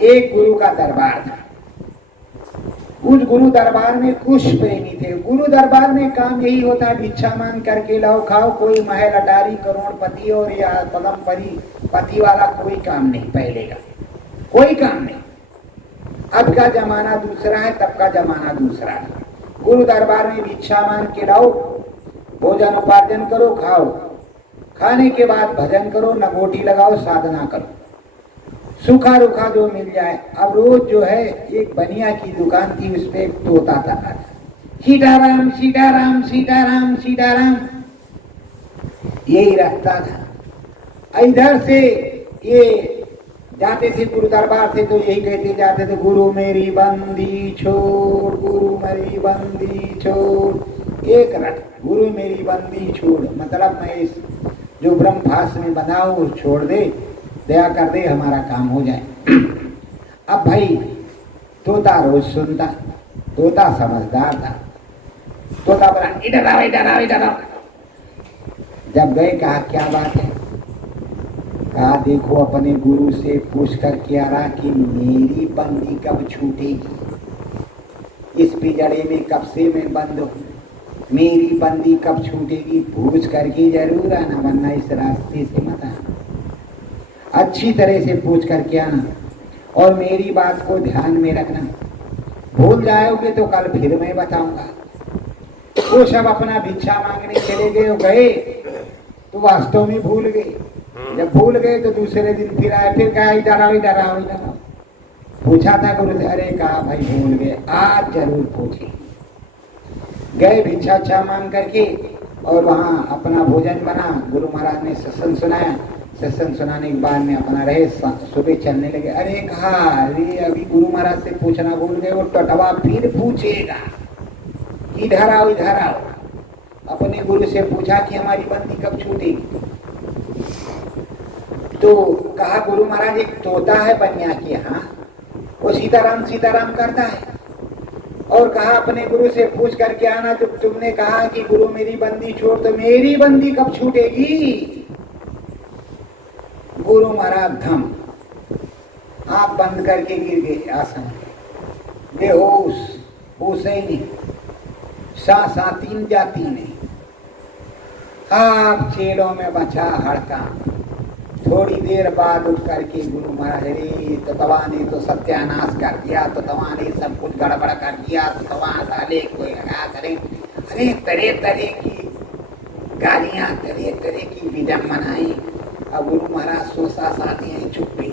एक गुरु का दरबार था। उस गुरु दरबार में कुछ प्रेमी थे। गुरु दरबार में काम यही होता है, भिक्षा मांग करके लाओ खाओ। कोई महल अटारी करोड़पति और या पदम परी पति वाला कोई काम नहीं, पहले का कोई काम नहीं। अब का जमाना दूसरा है, तब का जमाना दूसरा है। गुरु दरबार में भिक्षा मांग के लाओ, भोजन उपार्जन करो, खाओ, खाने के बाद भजन करो, नगोटी लगाओ, साधना करो, सूखा रूखा जो मिल जाए। अब रोज जो है एक बनिया की दुकान थी, उस पे एक तोता था, सीताराम सीताराम सीताराम सीताराम यही रखता था। इधर से ये जाते थे गुरु दरबार से तो यही कहते जाते थे, गुरु मेरी बंदी छोड़, गुरु मेरी बंदी छोड़। एक रट, गुरु मेरी बंदी छोड़, मतलब मैं इस जो ब्रह्म भाष में बना हूं छोड़ दे, दया कर दे, हमारा काम हो जाए। अब भाई तोता रोज सुनता, तोता समझदार था। तोता बोला इधर आओ इधर आओ इधर आओ। जब गए कहा क्या बात है? कहा देखो अपने गुरु से पूछ कर के आ रहा कि मेरी बंदी कब छूटेगी, इस पिंजड़े में कब से मैं बंद हूँ, मेरी बंदी कब छूटेगी, पूछ करके जरूर आना, वरना इस रास्ते से मत आना। अच्छी तरह से पूछ करके आना और मेरी बात को ध्यान में रखना। भूल जाओगे तो कल फिर मैं बताऊंगा। वो सब अपना भिक्षा मांगने चले गए तो वास्तव में भूल गए। जब भूल गए तो दूसरे दिन फिर आए, फिर कहा इधर आओ इधर आओ इधर आओ। पूछा था गुरु से, अरे कहा भाई भूल गए, आज जरूर पूछे। गए भिक्षा अच्छा मांग करके और वहाँ अपना भोजन बना। गुरु महाराज ने सत्संग सुनाया। सत्संग सुनाने के बाद में अपना रहे, सुबह चलने लगे। अरे कहा अरे अभी गुरु महाराज से पूछना भूल गए। वो टटवा फिर पूछेगा, इधर आओ इधर आओ। अपने गुरु से पूछा कि हमारी बंदी कब छूटेगी। तो कहा गुरु महाराज एक तोता है बनिया के यहाँ, वो सीताराम सीताराम करता है। और कहा अपने गुरु से पूछ करके आना। तो तुमने कहा कि गुरु मेरी बंदी छोड़, तो मेरी बंदी कब छूटेगी? गुरु महाराज धम आंख बंद करके गिर गए आसन, बेहोश, होश ही नहीं, सांस आती न जाती नहीं। आप चेलों में बचा हड़का। थोड़ी देर बाद उठ करके गुरु महाराज, अरे तो तवा ने तो सत्यानाश कर दिया, तो तवा ने सब कुछ गड़बड़ कर दिया, तो तवा डाले कोई क्या करें। अरे तरह तरह की गालियां, तरह तरह की विडम्बनाएं। अब गुरु महाराज सोसा साधे हैं चुप्पे।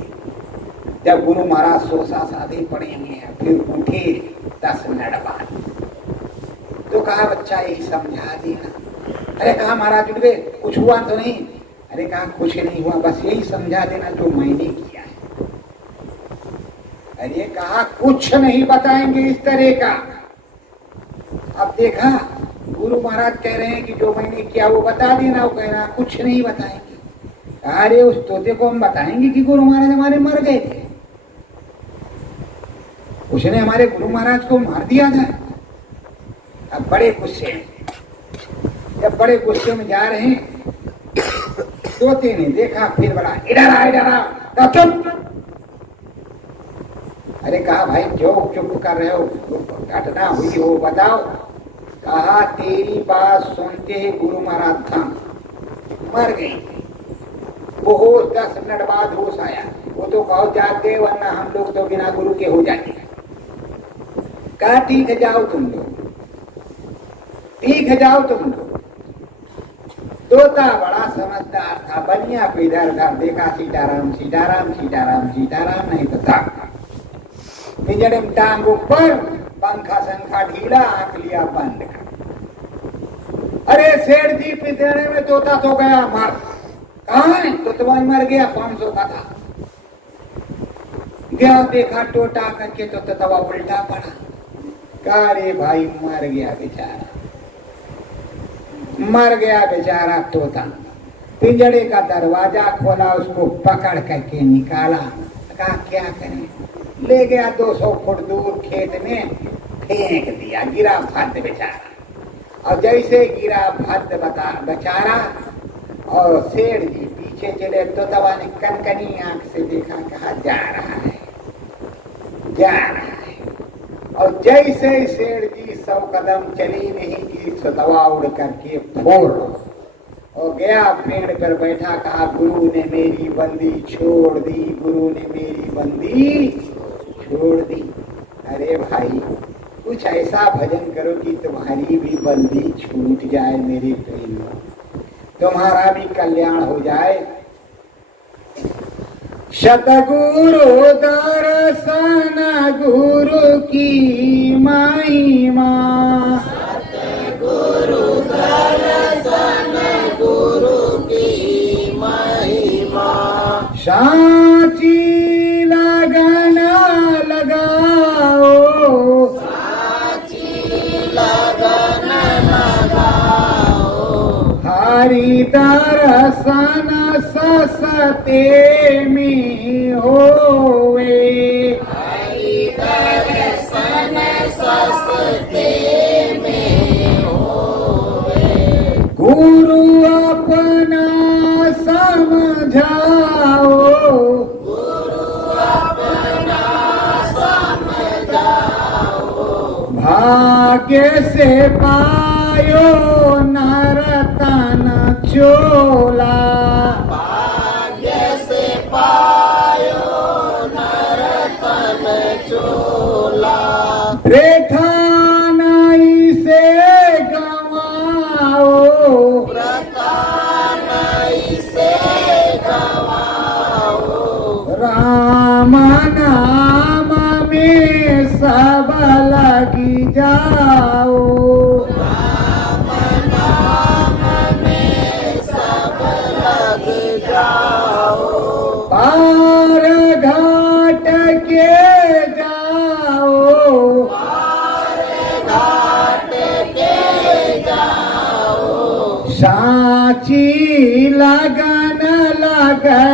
जब गुरु महाराज सोसा साधे पड़े हैं, फिर उठे 10 मिनट बाद। तो कहा बच्चा यही समझा देना। अरे कहा महाराज उठ गए, कुछ हुआ तो नहीं? अरे कहा कुछ नहीं हुआ, बस यही समझा देना जो मैंने किया है। अरे कहा कुछ नहीं बताएंगे इस तरह का। अब देखा गुरु महाराज कह रहे हैं कि जो मैंने किया वो बता देना। वो कह रहा कुछ नहीं बताएंगे। अरे उस तोते को हम बताएंगे कि गुरु महाराज हमारे मर गए थे, उसने हमारे गुरु महाराज को मार दिया था। अब बड़े गुस्से में, जब बड़े गुस्से में जा रहे हैं, तोते ने देखा, फिर बड़ा इधर आ इधर आ। चुप। अरे कहा भाई जो चुप कर रहे हो, घटना हुई हो बताओ। कहा तेरी बात सुनते ही गुरु महाराज था मर गए। वो होश 10 मिनट बाद होश आया। वो तो बहुत जाते, वरना हम लोग तो बिना गुरु के हो जाते। कहा ठीक है जाओ तुम लोग, ठीक है जाओ तुम लोग। तोता बड़ा समझदार था, बनिया पे इधर उधर देखा, सीताराम सीताराम सीताराम सीताराम नहीं तो था। पिंजड़े में टांग ऊपर, पंखा संखा ढीला, आंख लिया बंद। अरे सेठ जी पिंजड़े में तोता तो गया मर। कहाँ है? तो तुम्हारी मर गया, 500 का था। गया देखा टोटा करके तो तवा उल्टा पड़ा। कहा रे भाई मर गया बेचारा, मर गया बेचारा तोता। पिंजड़े का दरवाजा खोला, उसको पकड़ करके निकाला। कहा क्या करें? ले गया 200 फुट दूर खेत में फेंक दिया। गिरा भद्द बेचारा। और जैसे गिरा भद्द बेचारा और सेठ जी पीछे चले, तो तवा ने कनकनी आंख से देखा, कहा जा रहा है। जा रहा है। और जैसे सेठ जी 100 कदम चली नहीं कि सतवा उड़ करके फोड़ और गया पेड़ पर बैठा, कहा गुरु ने मेरी बंदी छोड़ दी, गुरु ने मेरी बंदी छोड़ दी। अरे भाई कुछ ऐसा भजन करो कि तुम्हारी भी बंदी छूट जाए मेरे प्रेम, तुम्हारा भी कल्याण हो जाए। सतगुरु दर्शन गुरु की महिमा, सतगुरु दर्शन गुरु की महिमा, साची लगन लगाओ, साची लगन लगाओ, हरि दर्शन ससते में होवे, हरि दर्शन सस्ते में होवे, गुरु अपना समझाओ, गुरु अपना समझाओ, भाग्य से पायो नरतन चोला, भाग्य से पायो नरतन चोला, रेठा नहीं से गवाओ, व्रता नहीं से गवाओ, राम नाम में सब लगी जाओ, राम नाम में सब लग जाओ, पार घाट के जाओ, पार घाट के जाओ, साची लगन लगे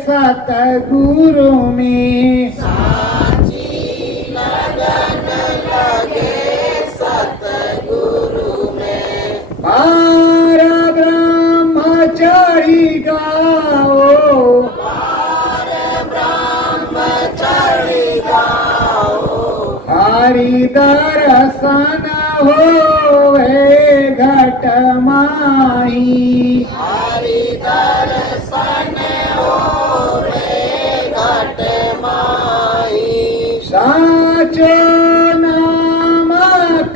सतगुरु में, साची लगन लगे सतगुरु में, पार ब्रह्मचारी गाओ, पार ब्रह्मचारी गाओ, हरि दर्शन होवे घट माही, हरि दर्शन होवे घट माही, साचो नाम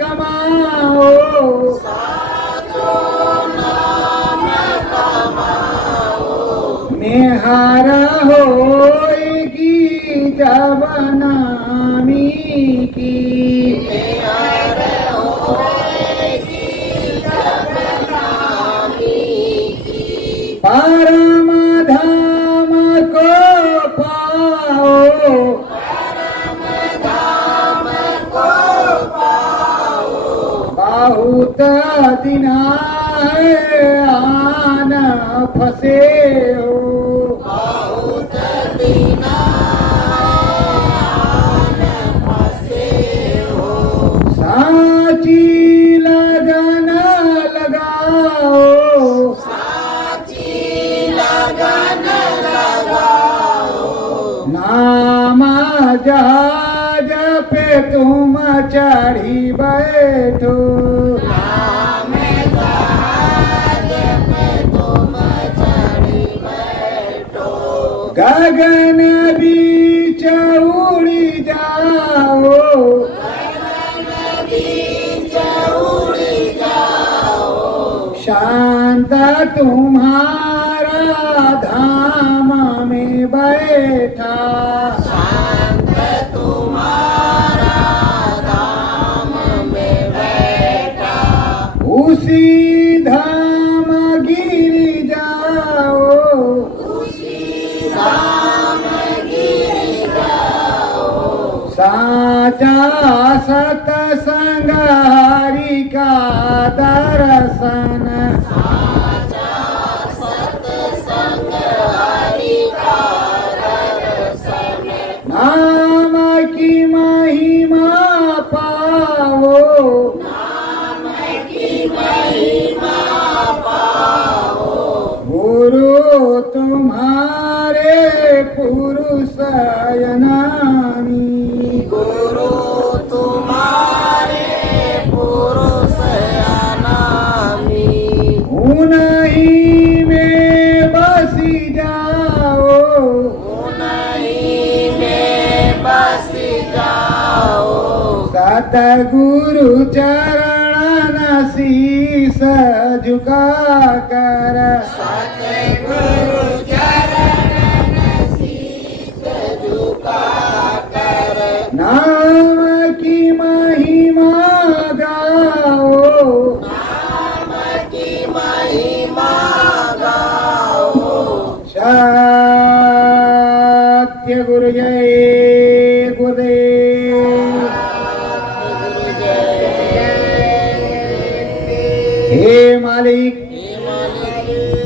कमाओ, साचो नाम कमाओ, निहार होएगी जब नामी की, निहार होएगी जब नामी की, परम धाम को पाओ, परम धाम को पाओ, बहुत दिना आन फसे हो, बहुत दिना आन फसे हो, साची लगन लगाओ, साची लगन लगाओ, नाम जहाज पे तुम चढ़ी बैठो, नाम जहाज पे तुम चढ़ी बैठो, गगन बीच उड़ी जाओ, गगन बीच उड़ी जाओ, शांत तुम्हारा धाम में बैठा, शांत तुम्हारा धाम में बैठा, उसी धाम गिर जाओ, उसी धाम गिर जाओ, साचा सतसंग हरि का दर्शन, साचा सत्संग हरि का दर्शन, नाम की महिमा पाओ, नाम की महिमा पाओ, गुरु तुम्हारे पुरुष नामी, सतगुरु चरण शीस झुका कर सतगुरु चरण शीस झुका कर नाम की महिमा गाओ नाम की महिमा गाओ सत्य गुरु जय गुरुदेव। हे मालिक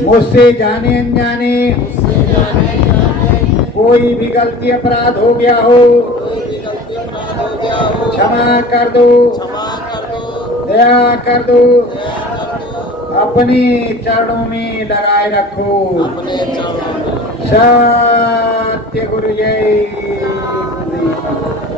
मुझसे जाने अनजाने कोई भी गलती अपराध हो गया हो क्षमा कर दो दया कर दो अपने चरणों में लगाए रखो सत्य गुरु जय गुरुदेव।